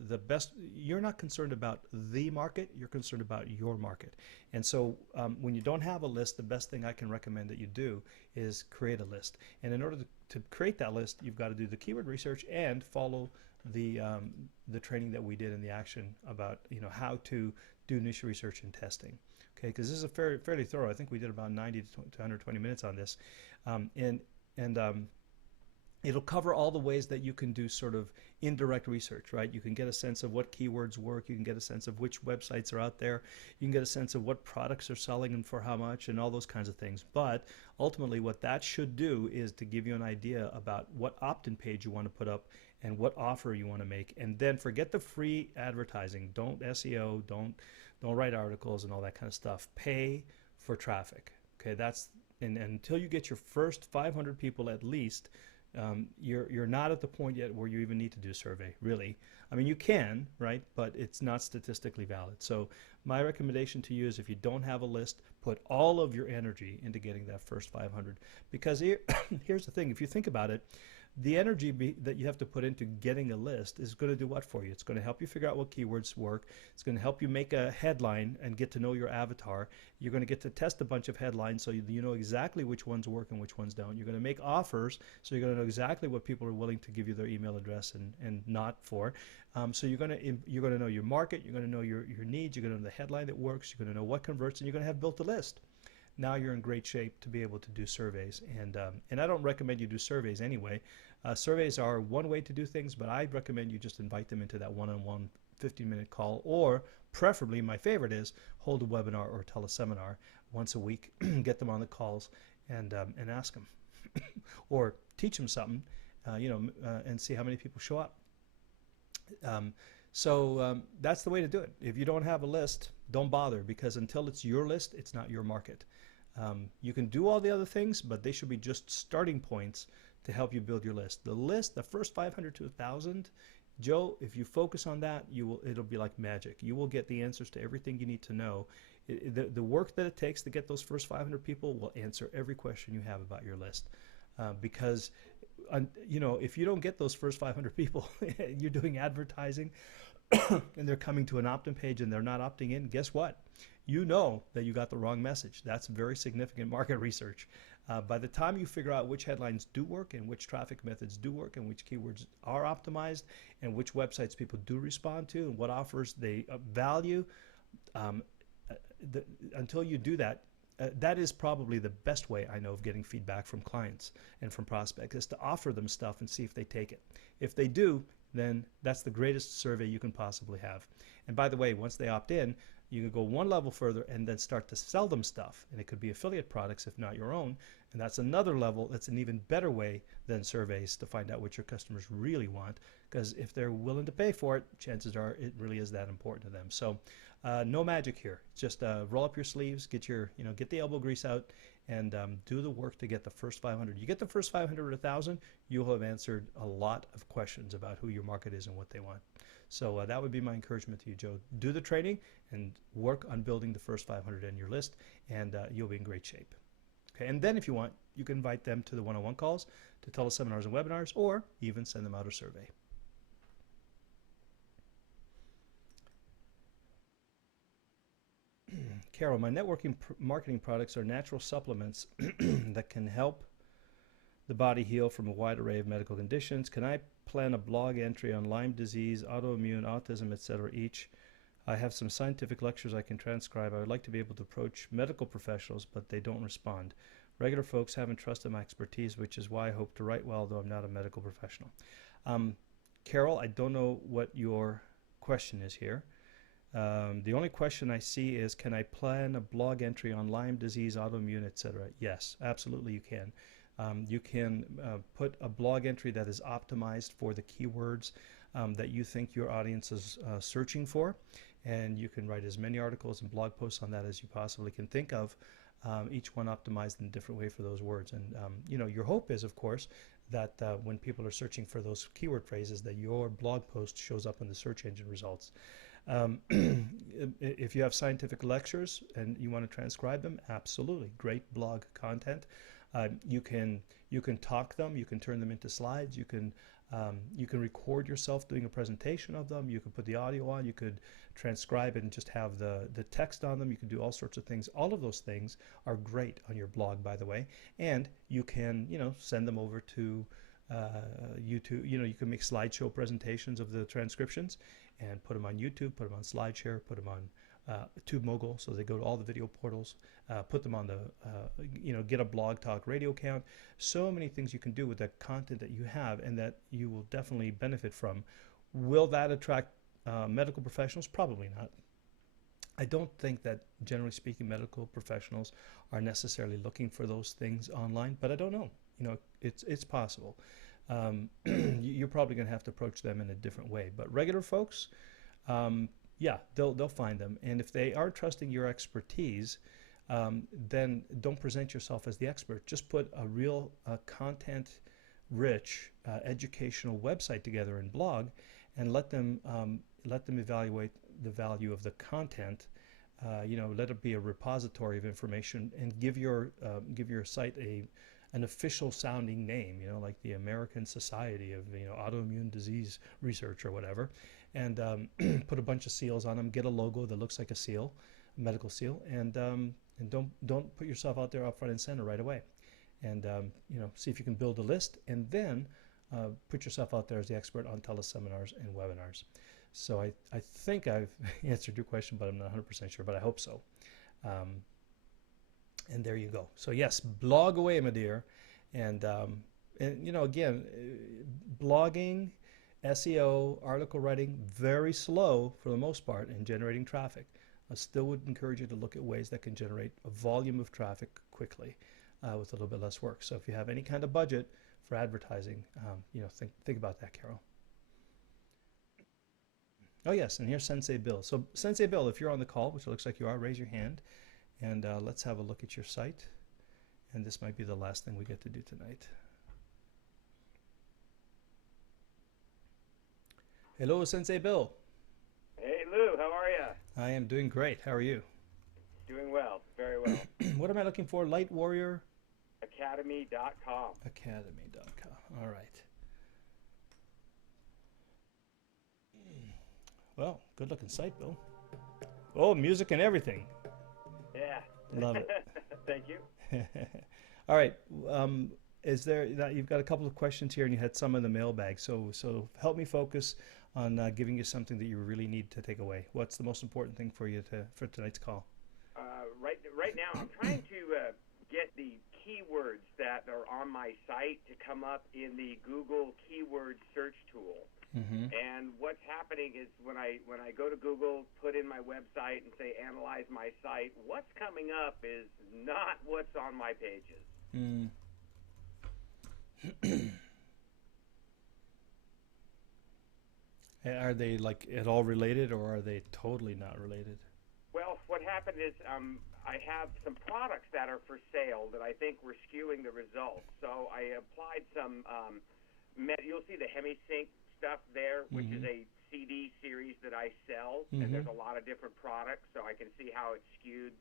the best, you're not concerned about the market, you're concerned about your market. And so when you don't have a list, the best thing I can recommend that you do is create a list. And in order to create that list, you've got to do the keyword research and follow the training that we did in the action about, you know, how to do niche research and testing. Okay, because this is a fairly thorough. I think we did about 90 to 120 minutes on this. It'll cover all the ways that you can do sort of indirect research, right? You can get a sense of what keywords work. You can get a sense of which websites are out there. You can get a sense of what products are selling and for how much and all those kinds of things. But ultimately what that should do is to give you an idea about what opt-in page you want to put up and what offer you want to make. And then forget the free advertising. Don't SEO, don't write articles and all that kind of stuff. Pay for traffic. Okay, that's, and until you get your first 500 people at least, you're not at the point yet where you even need to do a survey, really. I mean, you can, right? But it's not statistically valid. So my recommendation to you is if you don't have a list, put all of your energy into getting that first 500. Because here's the thing, if you think about it, the energy that you have to put into getting a list is going to do what for you? It's going to help you figure out what keywords work. It's going to help you make a headline and get to know your avatar. You're going to get to test a bunch of headlines so you know exactly which ones work and which ones don't. You're going to make offers, so you're going to know exactly what people are willing to give you their email address and not for. So you're going to know your market. You're going to know your needs. You're going to know the headline that works. You're going to know what converts, and you're going to have built a list. Now you're in great shape to be able to do surveys. And I don't recommend you do surveys anyway. Surveys are one way to do things, but I recommend you just invite them into that one-on-one 15-minute call, or preferably, my favorite is hold a webinar or teleseminar once a week. Get them on the calls and ask them, or teach them something, and see how many people show up. So that's the way to do it. If you don't have a list, don't bother, because until it's your list, it's not your market. You can do all the other things, but they should be just starting points to help you build your list. The list, the first 500 to 1,000, Joe, if you focus on that, it'll be like magic. You will get the answers to everything you need to know. The work that it takes to get those first 500 people will answer every question you have about your list. Because if you don't get those first 500 people, you're doing advertising, and they're coming to an opt-in page and they're not opting in, guess what? You know that you got the wrong message. That's very significant market research. By the time you figure out which headlines do work and which traffic methods do work and which keywords are optimized and which websites people do respond to and what offers they value, until you do that, that is probably the best way I know of getting feedback from clients and from prospects, is to offer them stuff and see if they take it. If they do, then that's the greatest survey you can possibly have. And by the way, once they opt in, you can go one level further and then start to sell them stuff. And it could be affiliate products, if not your own. And that's another level. That's an even better way than surveys to find out what your customers really want. Because if they're willing to pay for it, chances are it really is that important to them. So no magic here. Just roll up your sleeves, get the elbow grease out, and do the work to get the first 500. You get the first 500 or 1,000, you'll have answered a lot of questions about who your market is and what they want. So that would be my encouragement to you, Joe. Do the training and work on building the first 500 in your list, and you'll be in great shape. Okay, and then if you want, you can invite them to the one-on-one calls, to teleseminars and webinars, or even send them out a survey. Carol, my networking marketing products are natural supplements that can help the body heal from a wide array of medical conditions. Can I plan a blog entry on Lyme disease, autoimmune, autism, etc. each? I have some scientific lectures I can transcribe. I would like to be able to approach medical professionals, but they don't respond. Regular folks haven't trusted my expertise, which is why I hope to write well, though I'm not a medical professional. Carol, I don't know what your question is here. The only question I see is, can I plan a blog entry on Lyme disease, autoimmune, etc.? Yes, absolutely you can. You can put a blog entry that is optimized for the keywords that you think your audience is searching for, and you can write as many articles and blog posts on that as you possibly can think of, each one optimized in a different way for those words. And your hope is, of course, that when people are searching for those keyword phrases, that your blog post shows up in the search engine results. If you have scientific lectures and you want to transcribe them, absolutely, great blog content. You can talk them, you can turn them into slides, you can record yourself doing a presentation of them, you can put the audio on, you could transcribe it and just have the text on them, you can do all sorts of things. All of those things are great on your blog, by the way, and you can send them over to YouTube. You can make slideshow presentations of the transcriptions and put them on YouTube, put them on SlideShare, put them on TubeMogul, so they go to all the video portals, put them on the, get a Blog Talk Radio account. So many things you can do with the content that you have and that you will definitely benefit from. Will that attract medical professionals? Probably not. I don't think that, generally speaking, medical professionals are necessarily looking for those things online, but I don't know. It's possible. You're probably going to have to approach them in a different way. But regular folks, yeah, they'll find them. And if they are trusting your expertise, then don't present yourself as the expert. Just put a real content-rich educational website together and blog, and let them evaluate the value of the content. Let it be a repository of information, and give your site an official sounding name, like the American Society of Autoimmune Disease Research or whatever, and put a bunch of seals on them. Get a logo that looks like a seal, a medical seal, and don't put yourself out there up front and center right away. And see if you can build a list, and then put yourself out there as the expert on teleseminars and webinars. So I think I've answered your question, but I'm not 100% sure, but I hope so. And there you go. So yes, blog away, my dear. And again, blogging, SEO, article writing, very slow for the most part in generating traffic. I still would encourage you to look at ways that can generate a volume of traffic quickly with a little bit less work. So if you have any kind of budget for advertising, think about that, Carol. Oh yes, and here's Sensei Bill. So Sensei Bill, if you're on the call, which it looks like you are, raise your hand, and let's have a look at your site. And this might be the last thing we get to do tonight. Hello, Sensei Bill. Hey Lou, how are you? I am doing great. How are you? Doing well, very well. What am I looking for? Light Warrior? Academy.com. Academy.com. All right. Well, good looking site, Bill. Oh, music and everything. Yeah. Love it. Thank you. All right. Is there? You've got a couple of questions here, and you had some in the mailbag. So help me focus on giving you something that you really need to take away. What's the most important thing for you for tonight's call? Right now, I'm trying to get the keywords that are on my site to come up in the Google keyword search tool. Mm-hmm. And what's happening is when I go to Google, put in my website, and say analyze my site, what's coming up is not what's on my pages. Mm. Are they like at all related, or are they totally not related? Well, what happened is I have some products that are for sale that I think were skewing the results. So I applied some, you'll see the HemiSync stuff there, which is a CD series that I sell, and there's a lot of different products, so I can see how it's skewed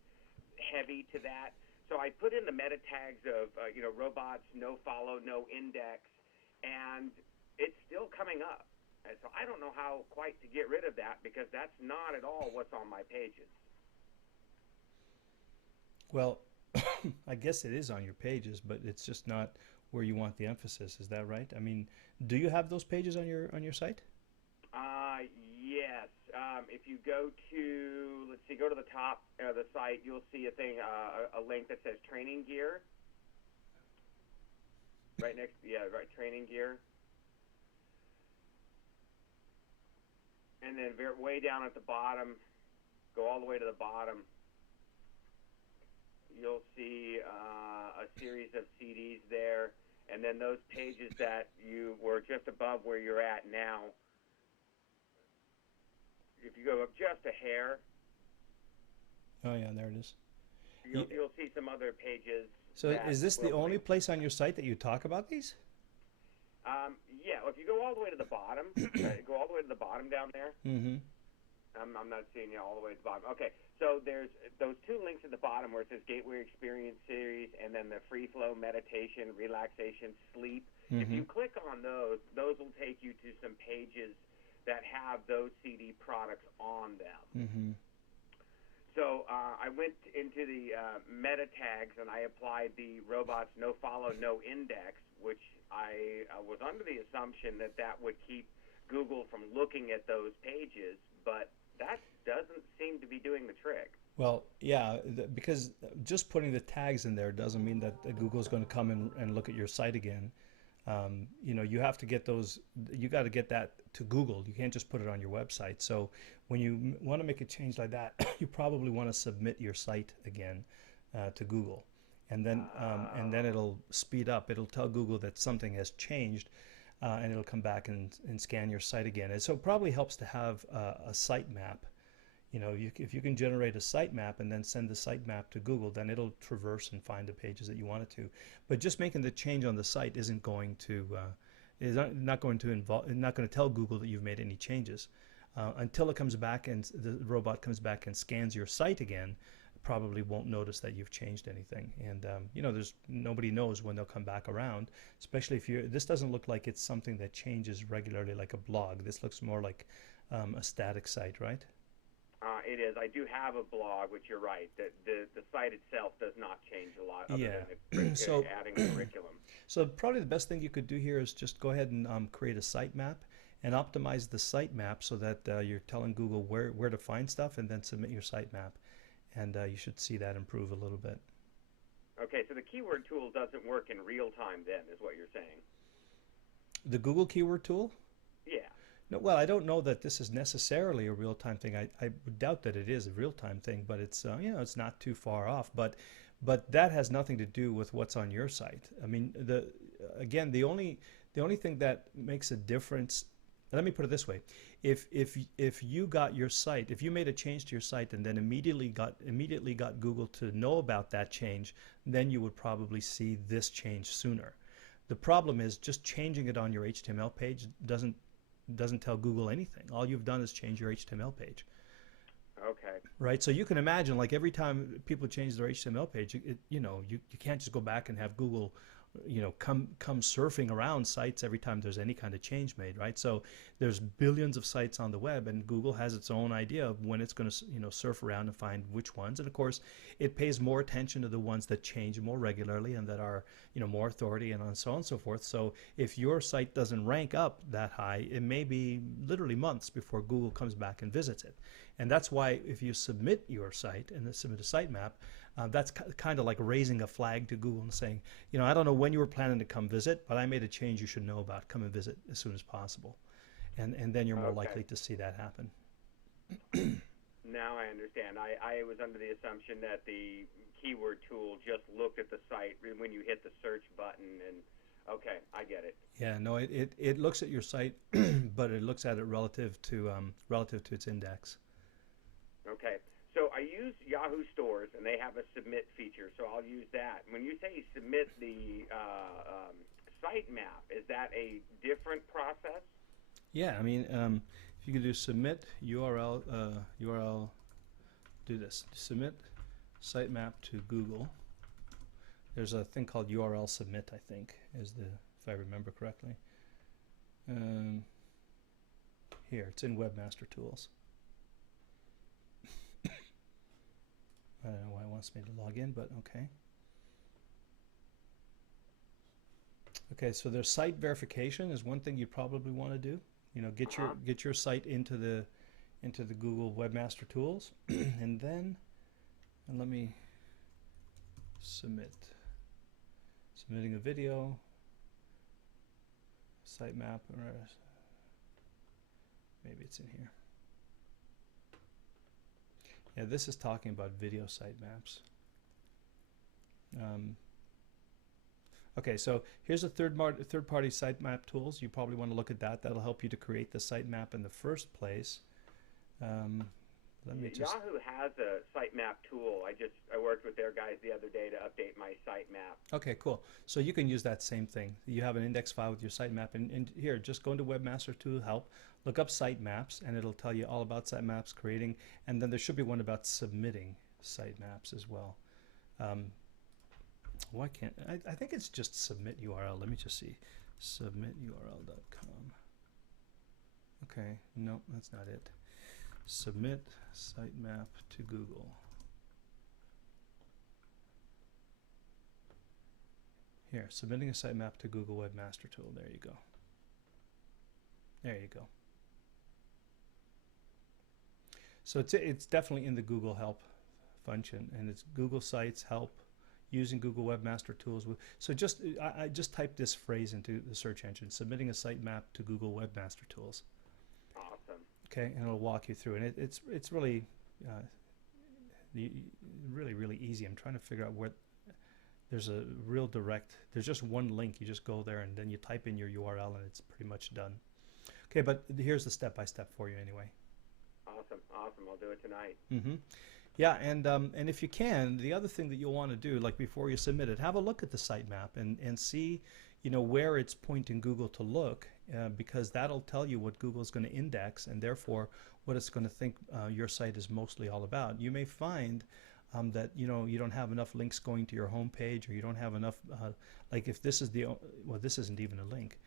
heavy to that. So I put in the meta tags of, robots, no follow, no index, and it's still coming up. And so I don't know how quite to get rid of that, because that's not at all what's on my pages. Well, I guess it is on your pages, but it's just not where you want the emphasis. Is that right? I mean, do you have those pages on your site? Yes. If you go to, go to the top of the site, you'll see a thing, a link that says training gear. Right next, training gear. And then way down at the bottom, go all the way to the bottom, you'll see a series of CDs there, and then those pages that you were just above where you're at now, if you go up just a hair. Oh yeah, there it is. You'll see some other pages. So is this the only place on your site that you talk about these? Yeah, if you go all the way to the bottom, go all the way to the bottom down there. Mm-hmm. I'm not seeing you all the way to the bottom. Okay, so there's those two links at the bottom where it says Gateway Experience Series and then the Free Flow Meditation, Relaxation, Sleep. Mm-hmm. If you click on those will take you to some pages that have those CD products on them. Mm-hmm. So I went into the meta tags and I applied the robots no follow, no index, which I was under the assumption that would keep Google from looking at those pages, but that doesn't seem to be doing the trick. Well, yeah, because just putting the tags in there doesn't mean that Google's going to come and look at your site again. You have to get those, you got to get that to Google. You can't just put it on your website. So when you want to make a change like that, you probably want to submit your site again to Google. And then it'll speed up. It'll tell Google that something has changed, and it'll come back and scan your site again. And so it probably helps to have a site map. If you can generate a site map and then send the site map to Google, then it'll traverse and find the pages that you want it to. But just making the change on the site isn't going to not going to tell Google that you've made any changes until it comes back and the robot comes back and scans your site again. probably won't notice that you've changed anything. And you know, there's nobody knows when they'll come back around, especially if you. This doesn't look like it's something that changes regularly like a blog. This looks more like a static site, right? It is. I do have a blog, which you're right. The site itself does not change a lot other than So adding curriculum. So probably the best thing you could do here is just go ahead and create a sitemap and optimize the sitemap so that you're telling Google where to find stuff, and then submit your sitemap, and you should see that improve a little bit. Okay, so the keyword tool doesn't work in real time then, is what you're saying? The Google keyword tool? Yeah. No, well, I don't know that this is necessarily a real-time thing. I would doubt that it is a real-time thing, but it's you know, it's not too far off. But that has nothing to do with what's on your site. I mean, again, the only thing that makes a difference. Let me put it this way: if you got your site, if you made a change to your site and then immediately got Google to know about that change, then you would probably see this change sooner. The problem is just changing it on your HTML page doesn't tell Google anything. All you've done is change your HTML page. Okay. Right. So you can imagine, like, every time people change their HTML page, you know, you can't just go back and have Google, you know, come surfing around sites every time there's any kind of change made, right? So there's billions of sites on the web, and Google has its own idea of when it's going to, you know, surf around and find which ones. And of course, it pays more attention to the ones that change more regularly and that are, you know, more authority and so on and so forth. So if your site doesn't rank up that high, it may be literally months before Google comes back and visits it. And that's why if you submit your site and submit a sitemap, that's kind of like raising a flag to Google and saying, you know, I don't know when you were planning to come visit, but I made a change you should know about. Come and visit as soon as possible. And then you're more likely to see that happen. Now I understand. I was under the assumption that the keyword tool just looked at the site when you hit the search button, and okay, I get it. Yeah, no, it looks at your site, but it looks at it relative to its index. Okay. So I use Yahoo Stores, and they have a submit feature, so I'll use that. When you say submit the sitemap, is that a different process? Yeah, I mean, if you could do submit URL, do this. Submit sitemap to Google. There's a thing called URL submit, I think, if I remember correctly. Here, it's in Webmaster Tools. I don't know why it wants me to log in, but okay. Okay, so there's site verification is one thing you probably want to do. You know, get your site into the Google Webmaster Tools, and let me submitting a video, sitemap, or maybe it's in here. Yeah, this is talking about video sitemaps. Okay, so here's a third-party sitemap tools. You probably want to look at that. That'll help you to create the sitemap in the first place. Yahoo has a sitemap tool. I worked with their guys the other day to update my sitemap. Okay, cool. So you can use that same thing. You have an index file with your sitemap, and here, just go into Webmaster Tool Help, look up sitemaps, and it'll tell you all about sitemaps creating, and then there should be one about submitting sitemaps as well. Why can't I think it's just submit URL. Let me just see. Submiturl.com. Okay, no, that's not it. Submit sitemap to Google. Here, submitting a sitemap to Google Webmaster Tool. There you go. There you go. So it's definitely in the Google Help function, and it's Google Sites Help using Google Webmaster Tools. So I just typed this phrase into the search engine: submitting a sitemap to Google Webmaster Tools. Awesome. Okay, and it'll walk you through, and it's really really easy. I'm trying to figure out where there's a real direct. There's just one link. You just go there, and then you type in your URL, and it's pretty much done. Okay, but here's the step-by-step for you anyway. Awesome. I'll do it tonight. Mm-hmm. Yeah, and if you can, the other thing that you'll want to do, like before you submit it, have a look at the sitemap and see, you know, where it's pointing Google to look, because that'll tell you what Google's going to index, and therefore what it's going to think your site is mostly all about. You may find that you don't have enough links going to your home page, or you don't have enough like if this is well, this isn't even a link.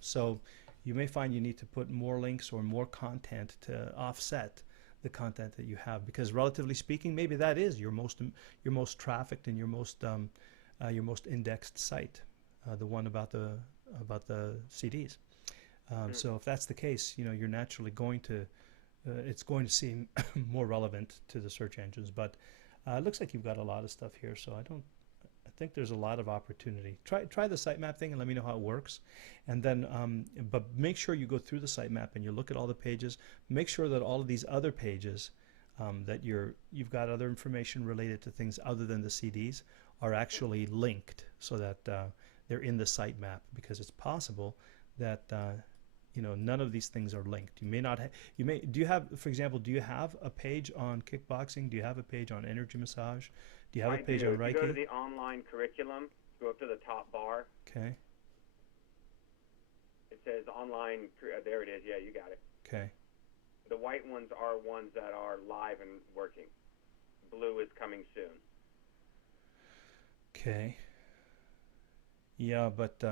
So you may find you need to put more links or more content to offset the content that you have, because relatively speaking, maybe that is your most trafficked and your most indexed site, the one about the CDs. So if that's the case, you're naturally going to it's going to seem more relevant to the search engines. But it looks like you've got a lot of stuff here, so I think there's a lot of opportunity. Try the sitemap thing and let me know how it works. And then, but make sure you go through the sitemap and you look at all the pages. Make sure that all of these other pages that you've got other information related to things other than the CDs are actually linked, so that they're in the sitemap, because it's possible that none of these things are linked. You may not do you have, for example, do you have a page on kickboxing? Do you have a page on energy massage? Do you have a page on Reiki? If you go to the online curriculum, go up to the top bar. Okay. It says online, there it is, yeah, you got it. Okay. The white ones are ones that are live and working. Blue is coming soon. Okay. Yeah, but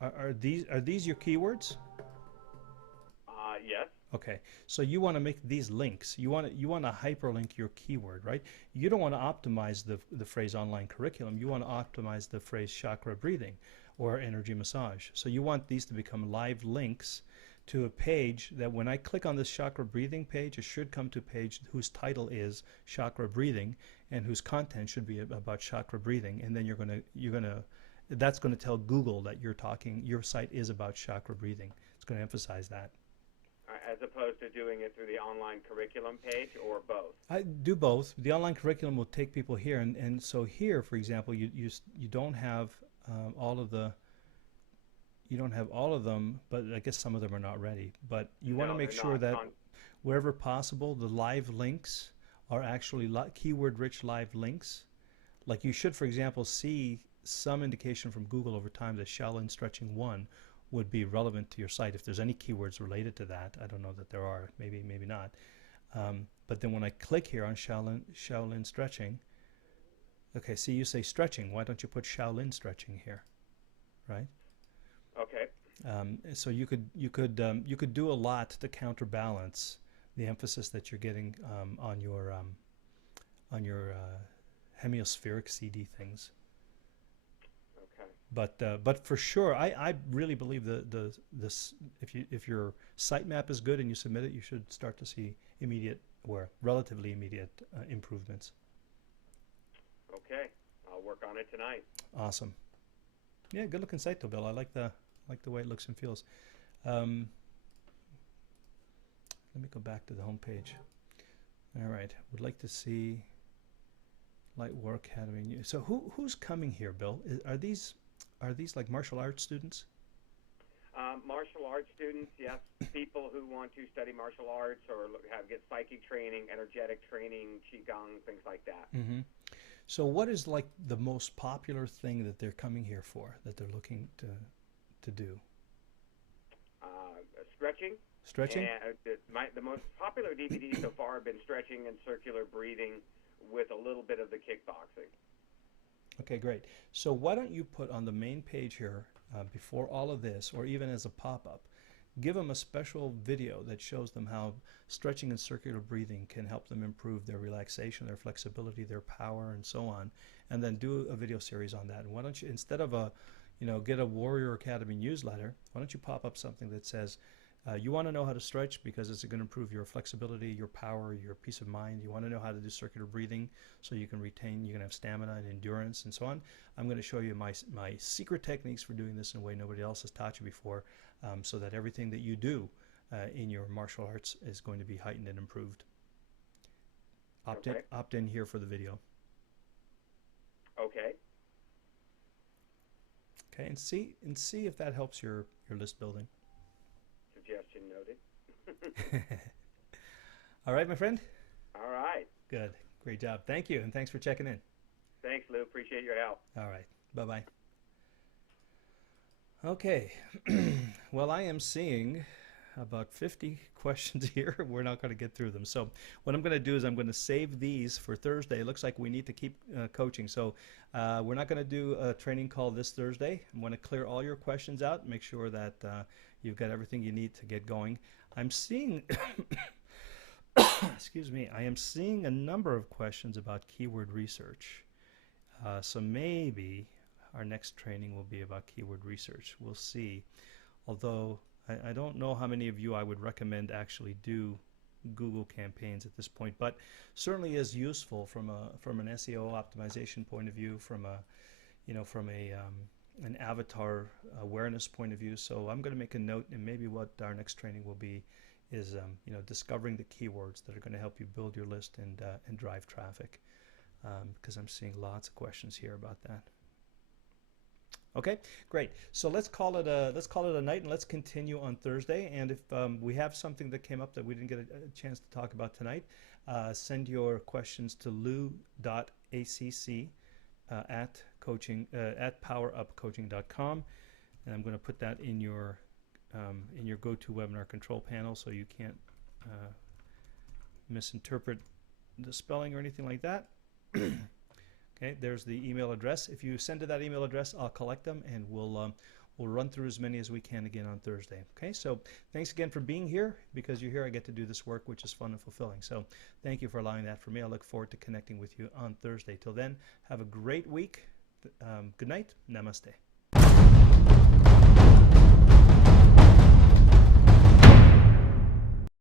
are these your keywords? Yes. Okay, so you want to make these links. You want to hyperlink your keyword, right? You don't want to optimize the phrase online curriculum. You want to optimize the phrase chakra breathing or energy massage. So you want these to become live links to a page that when I click on this chakra breathing page, it should come to a page whose title is chakra breathing and whose content should be about chakra breathing. And then that's going to tell Google that your site is about chakra breathing. It's going to emphasize that. As opposed to doing it through the online curriculum page, or both? I do both. The online curriculum will take people here, and so here, for example, you don't have all of them, but I guess some of them are not ready. But you want to make sure that wherever possible, the live links are actually keyword-rich live links. Like you should, for example, see some indication from Google over time that Shaolin Stretching 1 would be relevant to your site if there's any keywords related to that. I don't know that there are, maybe not. But then when I click here on Shaolin Stretching, okay, see, you say stretching. Why don't you put Shaolin Stretching here, right? Okay. So you could do a lot to counterbalance the emphasis that you're getting on your hemispheric CD things. But for sure, I really believe this. If your sitemap is good and you submit it, you should start to see immediate or relatively immediate improvements. Okay, I'll work on it tonight. Awesome. Yeah, good looking site though, Bill. I like the way it looks and feels. Let me go back to the home page. All right, would like to see Lightwork Academy. So who's coming here, Bill? Are these like martial arts students? Martial arts students, yes. People who want to study martial arts or get psychic training, energetic training, qigong, things like that. Mm-hmm. So what is like the most popular thing that they're coming here for, that they're looking to do? Stretching. Stretching? And the most popular DVDs so far have been stretching and circular breathing with a little bit of the kickboxing. Okay, great. So why don't you put on the main page here, before all of this, or even as a pop-up, give them a special video that shows them how stretching and circular breathing can help them improve their relaxation, their flexibility, their power, and so on, and then do a video series on that. And why don't you, instead of get a Warrior Academy newsletter, why don't you pop up something that says, you want to know how to stretch because it's going to improve your flexibility, your power, your peace of mind. You want to know how to do circular breathing so you can have stamina and endurance and so on. I'm going to show you my secret techniques for doing this in a way nobody else has taught you before, so that everything that you do in your martial arts is going to be heightened and improved. Opt in here for the video. Okay. Okay, and see if that helps your list building. Suggestion noted. All right, my friend? All right. Good. Great job. Thank you, and thanks for checking in. Thanks, Lou. Appreciate your help. All right. Bye-bye. Okay. Well, I am seeing about 50 questions here. We're not going to get through them. So what I'm going to do is I'm going to save these for Thursday. It looks like we need to keep coaching. So we're not going to do a training call this Thursday. I'm going to clear all your questions out, make sure that you've got everything you need to get going. I'm seeing, excuse me, I am seeing a number of questions about keyword research. So maybe our next training will be about keyword research. We'll see. Although I don't know how many of you I would recommend actually do Google campaigns at this point, but certainly is useful from an SEO optimization point of view, from an avatar awareness point of view. So I'm going to make a note, and maybe what our next training will be is discovering the keywords that are going to help you build your list and drive traffic, because I'm seeing lots of questions here about that. Okay, great. So let's call it a night, and let's continue on Thursday. And if we have something that came up that we didn't get a chance to talk about tonight, send your questions to lou.acc at powerupcoaching.com, and I'm going to put that in your GoToWebinar control panel so you can't misinterpret the spelling or anything like that. Okay, there's the email address. If you send to that email address, I'll collect them, and we'll run through as many as we can again on Thursday. Okay, so thanks again for being here. Because you're here, I get to do this work, which is fun and fulfilling. So thank you for allowing that for me. I look forward to connecting with you on Thursday. Till then, have a great week. Good night. Namaste.